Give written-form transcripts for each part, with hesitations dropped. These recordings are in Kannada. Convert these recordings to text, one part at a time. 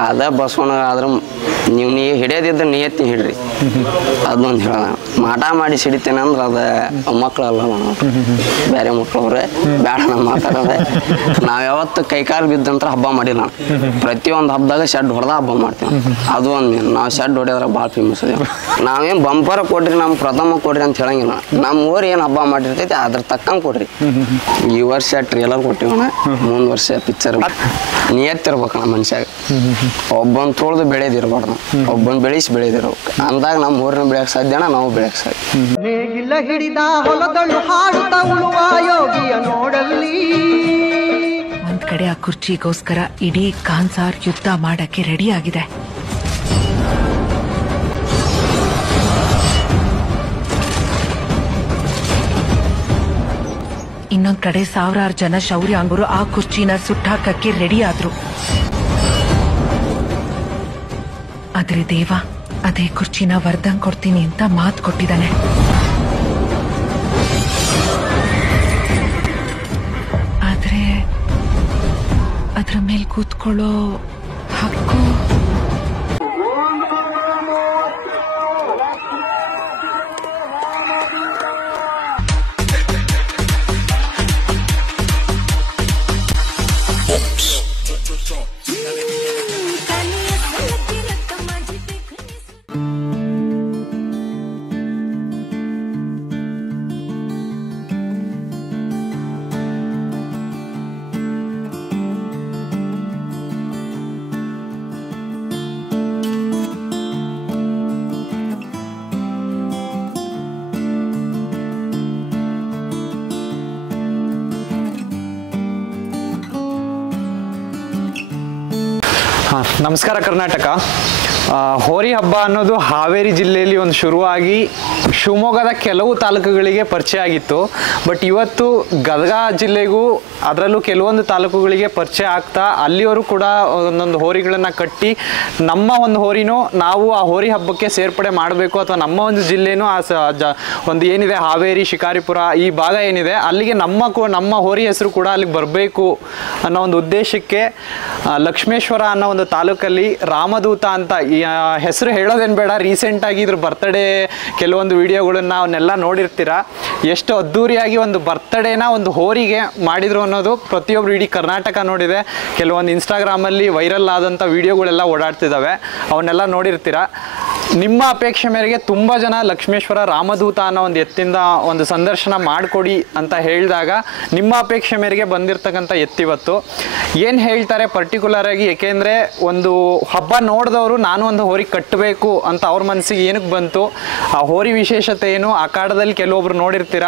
ಅದ ಬಸವಣ್ಣ ಆದ್ರೆ ನೀವು ಹಿಡಿಯೋದಿದ್ರೆ ನಿಯತ್ತಿ ಹಿಡ್ರಿ ಅದೊಂದು ಹೇಳೋಣ ಮಾಟ ಮಾಡಿ ಸಿಡಿತೇನೆ ಅಂದ್ರೆ ಅದ ಮಕ್ಕಳಲ್ಲ ನಾವು ಬೇರೆ ಮಕ್ಕಳವ್ರೆ ಬೇಡ ನಾವು ಮಾತಾಡೋದೆ ನಾವು ಯಾವತ್ತು ಕೈಕಾಲು ಬಿದ್ದಂತ್ರ ಹಬ್ಬ ಮಾಡಿಲ್ಲ ಪ್ರತಿಯೊಂದು ಹಬ್ಬದಾಗ ಶೆಡ್ ಹೊಡೆದ ಹಬ್ಬ ಮಾಡ್ತೀವಿ ಅದು ಒಂದು ಮೀನು ನಾವು ಶೆಡ್ ಹೊಡೆಯೋದ್ರ ಭಾಳ ಫೇಮಸ್ ಅದೇವು ನಾವೇನು ಬಂಪರ ಕೊಡ್ರಿ ನಮ್ಗೆ ಪ್ರಥಮ ಕೊಡ್ರಿ ಅಂತ ಹೇಳಂಗಿಲ್ಲ ನಮ್ಮ ಊರು ಏನು ಹಬ್ಬ ಮಾಡಿರ್ತೈತಿ ಅದ್ರ ತಕ್ಕಂಗೆ ಕೊಡ್ರಿ ಈ ವರ್ಷ ಟ್ರೇಲರ್ ಕೊಟ್ಟಿವಣ ಮುಂದ್ ವರ್ಷ ಪಿಕ್ಚರ್ ನಿಯತ್ತಿರ್ಬೇಕಣ್ಣ ಮನುಷ್ಯಾಗ ಒಬ್ಬನ್ ತೊಳ್ದು ಬೆಳೆದಿರ್ಬಾರ್ದು ಒಬ್ಬನ್ ಬೆಳೆಸಿ ಬೆಳೆದಿರ್ಬೇಕು ಅಂದಾಗ ನಮ್ಮ ಊರಿನ ಬೆಳೆಯಕ್ ಸಾಧ್ಯನ ನಾವು ಬೆಳೆಯಕ್ ಸಾಧ್ಯ ನೇಗಿಲ ಹಿಡಿದ ಹೊಲದಳು ಹಾಡುತ್ತಾ ಉಳುವ ಯೋಗಿಯ ನೋಡಲ್ಲಿ ಒಂದ್ ಕಡೆ ಆ ಕುರ್ಚಿಗೋಸ್ಕರ ಇಡೀ ಕಾನ್ಸಾರ್ ಯುದ್ಧ ಮಾಡಕ್ಕೆ ರೆಡಿ ಆಗಿದೆ. ಇನ್ನೊಂದ್ ಕಡೆ ಸಾವಿರಾರು ಜನ ಶೌರ್ಯಾಂಗರು ಆ ಕುರ್ಚಿನ ಸುಟ್ಟಾಕಕ್ಕೆ ರೆಡಿ ಆದ್ರು. ಆದ್ರೆ ದೇವ ಅದೇ ಕುರ್ಚಿನ ವರ್ಧಂಗ್ ಕೊಡ್ತೀನಿ ಅಂತ ಮಾತು ಕೊಟ್ಟಿದ್ದಾನೆ. ಆದ್ರೆ ಅದ್ರ ಮೇಲೆ ಕೂತ್ಕೊಳ್ಳೋ ಹಕ್ಕು ನಮಸ್ಕಾರ ಕರ್ನಾಟಕ. ಹೋರಿ ಹಬ್ಬ ಅನ್ನೋದು ಹಾವೇರಿ ಜಿಲ್ಲೆಯಲ್ಲಿ ಒಂದು ಶುರುವಾಗಿ ಶಿವಮೊಗ್ಗದ ಕೆಲವು ತಾಲೂಕುಗಳಿಗೆ ಪರಿಚಯ ಆಗಿತ್ತು. ಬಟ್ ಇವತ್ತು ಗದಗ ಜಿಲ್ಲೆಗೂ ಅದರಲ್ಲೂ ಕೆಲವೊಂದು ತಾಲೂಕುಗಳಿಗೆ ಪರಿಚಯ ಆಗ್ತಾ ಅಲ್ಲಿಯವರು ಕೂಡ ಒಂದೊಂದು ಹೋರಿಗಳನ್ನು ಕಟ್ಟಿ ನಮ್ಮ ಒಂದು ಹೋರಿನೂ ನಾವು ಆ ಹೋರಿ ಹಬ್ಬಕ್ಕೆ ಸೇರ್ಪಡೆ ಮಾಡಬೇಕು ಅಥವಾ ನಮ್ಮ ಒಂದು ಜಿಲ್ಲೆನೂ ಒಂದು ಏನಿದೆ ಹಾವೇರಿ ಶಿಕಾರಿಪುರ ಈ ಭಾಗ ಏನಿದೆ ಅಲ್ಲಿಗೆ ನಮ್ಮ ಹೋರಿ ಹೆಸರು ಕೂಡ ಅಲ್ಲಿಗೆ ಬರಬೇಕು ಅನ್ನೋ ಒಂದು ಉದ್ದೇಶಕ್ಕೆ ಲಕ್ಷ್ಮೇಶ್ವರ ಅನ್ನೋ ಒಂದು ತಾಲೂಕಲ್ಲಿ ರಾಮದೂತ ಅಂತ ಹೆಸರು ಹೇಳೋದೇನು ಬೇಡ, ರೀಸೆಂಟಾಗಿ ಇದ್ರ ಬರ್ತ್ಡೇ ಕೆಲವೊಂದು ವಿಡಿಯೋಗಳನ್ನ ಅವನ್ನೆಲ್ಲ ನೋಡಿರ್ತೀರ. ಎಷ್ಟು ಅದ್ಧೂರಿಯಾಗಿ ಒಂದು ಬರ್ತ್ಡೇನ ಒಂದು ಹೋರಿಗೆ ಮಾಡಿದ್ರು ಅನ್ನೋದು ಪ್ರತಿಯೊಬ್ಬರು ಇಡೀ ಕರ್ನಾಟಕ ನೋಡಿದೆ. ಕೆಲವೊಂದು ಇನ್ಸ್ಟಾಗ್ರಾಮಲ್ಲಿ ವೈರಲ್ ಆದಂಥ ವಿಡಿಯೋಗಳೆಲ್ಲ ಓಡಾಡ್ತಿದ್ದಾವೆ, ಅವನ್ನೆಲ್ಲ ನೋಡಿರ್ತೀರ. ನಿಮ್ಮ ಅಪೇಕ್ಷೆ ಮೇರೆಗೆ ತುಂಬ ಜನ ಲಕ್ಷ್ಮೇಶ್ವರ ರಾಮದೂತ ಅನ್ನೋ ಒಂದು ಎತ್ತಿಂದ ಒಂದು ಸಂದರ್ಶನ ಮಾಡಿಕೊಡಿ ಅಂತ ಹೇಳಿದಾಗ ನಿಮ್ಮ ಅಪೇಕ್ಷೆ ಮೇರೆಗೆ ಬಂದಿರತಕ್ಕಂಥ ಎತ್ತಿವತ್ತು ಏನು ಹೇಳ್ತಾರೆ ಪರ್ಟಿಕ್ಯುಲರ್ ಆಗಿ, ಏಕೆಂದರೆ ಒಂದು ಹಬ್ಬ ನೋಡಿದವರು ನಾನು ಒಂದು ಹೋರಿ ಕಟ್ಟಬೇಕು ಅಂತ ಅವ್ರ ಮನಸ್ಸಿಗೆ ಏನಕ್ಕೆ ಬಂತು, ಆ ಹೋರಿ ವಿಶೇಷತೆ ಏನು, ಅಖಾಡದಲ್ಲಿ ಕೆಲವೊಬ್ರು ನೋಡಿರ್ತೀರ,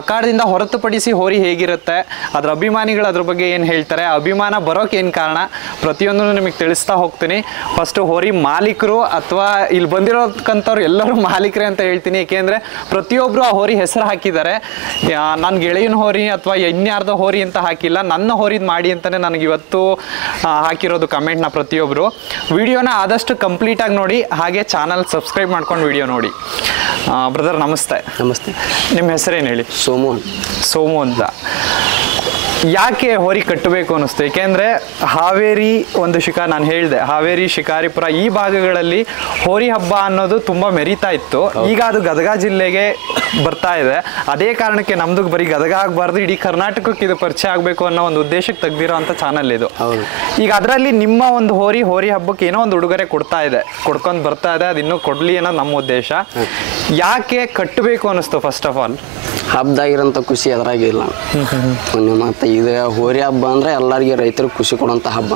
ಅಖಾಡದಿಂದ ಹೊರತುಪಡಿಸಿ ಹೋರಿ ಹೇಗಿರುತ್ತೆ, ಅದ್ರ ಅಭಿಮಾನಿಗಳು ಅದ್ರ ಬಗ್ಗೆ ಏನು ಹೇಳ್ತಾರೆ, ಅಭಿಮಾನ ಬರೋಕೆ ಏನು ಕಾರಣ, ಪ್ರತಿಯೊಂದನ್ನು ನಿಮಗೆ ತಿಳಿಸ್ತಾ ಹೋಗ್ತೀನಿ. ಫಸ್ಟು ಹೋರಿ ಮಾಲೀಕರು ಅಥವಾ ಇಲ್ಲಿ ಬಂದಿರೋಕ್ಕಂಥವ್ರು ಎಲ್ಲರೂ ಮಾಲೀಕರೇ ಅಂತ ಹೇಳ್ತೀನಿ. ಏಕೆಂದರೆ ಪ್ರತಿಯೊಬ್ಬರು ಆ ಹೋರಿ ಹೆಸರು ಹಾಕಿದ್ದಾರೆ. ನನ್ನ ಗೆಳೆಯನ ಹೋರಿ ಅಥವಾ ಇನ್ಯಾರ್ದೋ ಹೋರಿ ಅಂತ ಹಾಕಿಲ್ಲ, ನನ್ನ ಹೋರಿದ್ ಮಾಡಿ ಅಂತಲೇ ನನಗೆ ಇವತ್ತು ಹಾಕಿರೋದು ಕಮೆಂಟ್ನ ಪ್ರತಿಯೊಬ್ಬರು. ವಿಡಿಯೋನ ಆದಷ್ಟು ಕಂಪ್ಲೀಟಾಗಿ ನೋಡಿ, ಹಾಗೆ ಚಾನಲ್ ಸಬ್ಸ್ಕ್ರೈಬ್ ಮಾಡ್ಕೊಂಡು ವಿಡಿಯೋ ನೋಡಿ. ಬ್ರದರ್ ನಮಸ್ತೆ. ನಮಸ್ತೆ. ನಿಮ್ಮ ಹೆಸರೇನು ಹೇಳಿ? ಸೋಮು ಅಂತ. ಯಾಕೆ ಹೋರಿ ಕಟ್ಟಬೇಕು ಅನ್ನಿಸ್ತು? ಏಕೆಂದರೆ ಹಾವೇರಿ ಒಂದು ನಾನು ಹೇಳಿದೆ ಹಾವೇರಿ ಶಿಕಾರಿಪುರ ಈ ಭಾಗಗಳಲ್ಲಿ ಹೋರಿ ಹಬ್ಬ ಅನ್ನೋದು ತುಂಬ ಮೆರೀತಾ ಇತ್ತು. ಈಗ ಅದು ಗದಗ ಜಿಲ್ಲೆಗೆ ಬರ್ತಾ ಇದೆ. ಅದೇ ಕಾರಣಕ್ಕೆ ನಮ್ದು ಬರೀ ಗದಗ ಆಗಬಾರ್ದು, ಇಡೀ ಕರ್ನಾಟಕಕ್ಕೆ ಇದು ಪರಿಚಯ ಆಗಬೇಕು ಅನ್ನೋ ಒಂದು ಉದ್ದೇಶಕ್ಕೆ ತೆಗ್ದಿರೋ ಅಂಥ ಚಾನಲ್ ಇದು. ಈಗ ಅದರಲ್ಲಿ ನಿಮ್ಮ ಒಂದು ಹೋರಿ ಹಬ್ಬಕ್ಕೆ ಏನೋ ಒಂದು ಉಡುಗೊರೆ ಕೊಡ್ಕೊಂಡು ಬರ್ತಾ ಇದೆ, ಅದು ಇನ್ನೂ ಕೊಡಲಿ ಅನ್ನೋದು ನಮ್ಮ ಉದ್ದೇಶ. ಯಾಕೆ ಕಟ್ಟಬೇಕು ಅನ್ನಿಸ್ತು? ಫಸ್ಟ್ ಆಫ್ ಆಲ್ ಹಬ್ಬದಾಗಿರೋಂಥ ಖುಷಿ ಅದ್ರಾಗಿಲ್ಲ. ಮತ್ತೆ ಇದು ಹೋರಿ ಹಬ್ಬ ಅಂದ್ರೆ ಎಲ್ಲರಿಗೆ ರೈತರಿಗೆ ಖುಷಿ ಕೊಡುವಂತ ಹಬ್ಬ.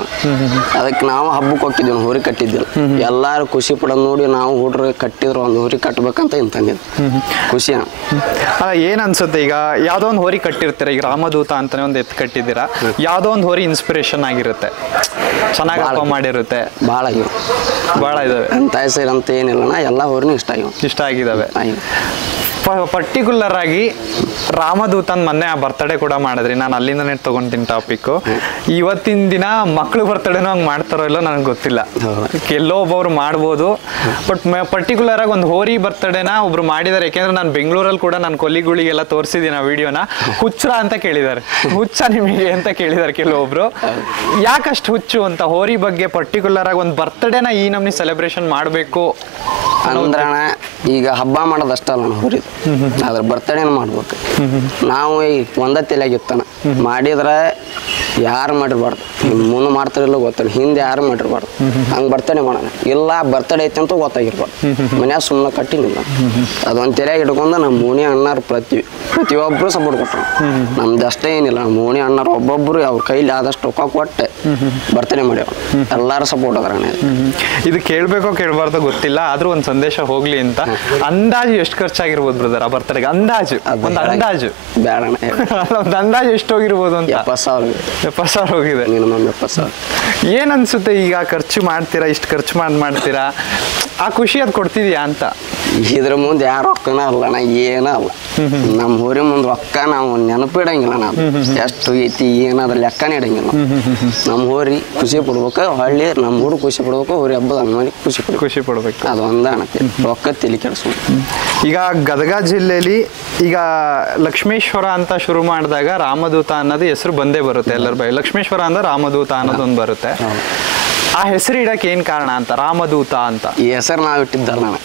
ಅದಕ್ಕೆ ನಾವು ಹಬ್ಬಕ್ಕೆ ಹೋಗಿದ್ವಿ, ಹೋರಿ ಕಟ್ಟಿದ್ದಿಲ್ಲ. ಎಲ್ಲಾರು ಖುಷಿ ಪಡೋದು ನೋಡಿ ನಾವು ಹುಡ್ರು ಕಟ್ಟಿದ್ರು ಒಂದು ಹೋರಿ ಕಟ್ಬೇಕಂತ ಇಂತಂದಿದ್ದು ಖುಷಿ. ಏನ್ ಅನ್ಸುತ್ತೆ, ಈಗ ಯಾವ್ದೋ ಒಂದು ಹೋರಿ ಕಟ್ಟಿರ್ತೀರ, ಈಗ ರಾಮದೂತ ಅಂತಾನೆ ಒಂದು ಎತ್ತು ಕಟ್ಟಿದ್ದೀರಾ, ಯಾವ್ದೋ ಒಂದು ಹೋರಿ ಇನ್ಸ್ಪಿರೇಷನ್ ಆಗಿರುತ್ತೆ, ಚೆನ್ನಾಗಿ ಹಬ್ಬ ಮಾಡಿರುತ್ತೆ, ಭಾಳ ಇದಾವೆ ಅಂತ ಹೆಸರು ಅಂತ ಏನಿಲ್ಲ, ಎಲ್ಲ ಹೋರಿನೂ ಇಷ್ಟ ಆಗಿದಾವೆ. ಪರ್ಟಿಕ್ಯುಲರ್ ಆಗಿ ರಾಮದೂತನ್ ಮೊನ್ನೆ ಬರ್ತ್ಡೇ ಕೂಡ ಮಾಡಿದ್ರಿ, ನಾನು ಅಲ್ಲಿಂದ ಅಲ್ಲಿಂದನೇ ತಗೊಂತೀನಿ ಟಾಪಿಕ್. ಇವತ್ತಿನ ದಿನ ಮಕ್ಳು ಬರ್ತಡೇನೋ ಹಂಗೆ ಮಾಡ್ತಾರೋ ಇಲ್ಲೋ ನನಗೆ ಗೊತ್ತಿಲ್ಲ, ಎಲ್ಲೋ ಒಬ್ಬೊಬ್ರು ಮಾಡ್ಬೋದು. ಬಟ್ ಪರ್ಟಿಕ್ಯುಲರ್ ಆಗಿ ಒಂದು ಹೋರಿ ಬರ್ತಡೇನ ಒಬ್ರು ಮಾಡಿದ್ದಾರೆ. ಯಾಕೆಂದ್ರೆ ನಾನು ಬೆಂಗಳೂರಲ್ಲಿ ಕೂಡ ನನ್ನ ಕೊಲ್ಲಿಗಳಿಗೆಲ್ಲ ತೋರಿಸಿದ್ದೀನಿ ಆ ವಿಡಿಯೋನ. ಹುಚ್ಚರ ಅಂತ ಕೇಳಿದ್ದಾರೆ, ಹುಚ್ಚ ನಿಮಗೆ ಅಂತ ಕೇಳಿದ್ದಾರೆ ಕೆಲವೊಬ್ರು. ಯಾಕಷ್ಟು ಹುಚ್ಚು ಅಂತ ಹೋರಿ ಬಗ್ಗೆ ಪರ್ಟಿಕ್ಯುಲರ್ ಆಗಿ ಒಂದು ಬರ್ತಡೇನ ಈ ನಮ್ನಿ ಸೆಲೆಬ್ರೇಷನ್ ಮಾಡಬೇಕು ಅಂದ್ರಣ? ಈಗ ಹಬ್ಬ ಮಾಡೋದಷ್ಟಲ್ಲ ಹೋರಿದು, ಅದ್ರ ಬರ್ತಡೇನ ಮಾಡ್ಬೇಕು. ನಾವು ಈಗ ಒಂದ ತಲೆಯಾಗಿತ್ತಾನ ಮಾಡಿದ್ರೆ ಯಾರು ಮಾಡಿರ್ಬಾರ್ದು, ಮುಂದೆ ಮಾಡ್ತಾರಿಲ್ಲ ಗೊತ್ತಿಲ್ಲ, ಹಿಂದೆ ಯಾರು ಮಾಡಿರ್ಬಾರ್ದು, ಹಂಗೆ ಬರ್ತಡೇ ಮಾಡೋಣ. ಇಲ್ಲ ಬರ್ತಡೇ ಐತೆ ಅಂತ ಗೊತ್ತಾಗಿರ್ಬಾರ್ದು, ಮನ್ಯಾಗ ಸುಮ್ಮನೆ ಕಟ್ಟಿ ನಿಲ್ಲ. ಅದೊಂದು ತಲೆಯಾಗಿ ಇಟ್ಕೊಂಡು ನಮ್ಮ ಮೂನಿ ಅಣ್ಣಾರು ಪ್ರತಿಯೊಬ್ಬರು ಸಪೋರ್ಟ್ ಕೊಟ್ಟರು. ನಮ್ದು ಅಷ್ಟೇ ಏನಿಲ್ಲ, ನಮ್ಮ ಮೂನಿ ಅಣ್ಣಾರು ಒಬ್ಬೊಬ್ಬರು ಅವ್ರ ಕೈಲಿ ಆದಷ್ಟು ರೊಕ್ಕ ಕೊಟ್ಟೆ ಬರ್ತಡೇ ಮಾಡ್ಯಾವ. ಎಲ್ಲರೂ ಸಪೋರ್ಟ್ ಅದ್ರ. ಇದು ಕೇಳಬೇಕೋ ಕೇಳಬಾರ್ದೋ ಗೊತ್ತಿಲ್ಲ, ಆದ್ರೂ ಒಂದು ಸಂದೇಶ ಹೋಗ್ಲಿ ಅಂತ. ಅಂದಾಜು ಎಷ್ಟು ಖರ್ಚಾಗಿರ್ಬೋದು ಬ್ರದರ್ ಆ ಬರ್ತಡೆಗೆ? ಅಂದಾಜು ಒಂದು ಅಂದಾಜು ಬೇಡ, ಒಂದು ಅಂದಾಜು ಎಷ್ಟು ಹೋಗಿರ್ಬೋದು ಅಂತ? 70,000 ಹೋಗಿದೆ. ಮಿನಿಮಮ್ 70,000. ಏನ್ ಅನ್ಸುತ್ತೆ ಈಗ ಖರ್ಚು ಮಾಡ್ತೀರಾ, ಇಷ್ಟು ಖರ್ಚು ಮಾಡ್ತೀರಾ, ಆ ಖುಷಿ ಅದು ಕೊಡ್ತಿದ್ಯಾ ಅಂತ? ಇದ್ರ ಮುಂದೆ ಯಾರು ರೊಕ್ಕನ ಅಲ್ಲಣ್ಣ, ಏನೂ ಅಲ್ಲ. ನಮ್ಮ ಊರಿ ಮುಂದೆ ರೊಕ್ಕ ನಾವು ನೆನಪಿಡಂಗಿಲ್ಲ. ನಾವು ಎಷ್ಟು ಐತಿ ಏನದ ಲೆಕ್ಕನೇ ಇಡಂಗಿಲ್ಲ. ನಮ್ಮ ಊರಿ ಖುಷಿ ಪಡ್ಬೇಕು, ಹಳ್ಳಿ ನಮ್ಮ ಊರು ಖುಷಿ ಪಡ್ಬೇಕು, ಊರಿ ಹಬ್ಬದ ಮಾಡಿ ಖುಷಿ ಪಡ್ಬೇಕು. ಅದು ಒಂದ ಅಣತಿ, ರೊಕ್ಕ ತಲೆ ಕೆಡಿಸ್ಬೇಕು. ಈಗ ಗದಗ ಜಿಲ್ಲೆಯಲ್ಲಿ ಈಗ ಲಕ್ಷ್ಮೇಶ್ವರ ಅಂತ ಶುರು ಮಾಡಿದಾಗ ರಾಮದೂತ ಅನ್ನೋದು ಹೆಸರು ಬಂದೇ ಬರುತ್ತೆ ಎಲ್ಲರ ಬೈ. ಲಕ್ಷ್ಮೇಶ್ವರ ಅಂದ್ರೆ ರಾಮದೂತ ಅನ್ನೋದೊಂದು ಬರುತ್ತೆ. ಆ ಹೆಸರು ಇಡಕ್ಕೆ ಏನ್ ಕಾರಣ ಅಂತ, ರಾಮದೂತ ಅಂತ? ಈ ಹೆಸರು ನಾವು ಇಟ್ಟಿದ್ದಲ್ಲ ನಾನು,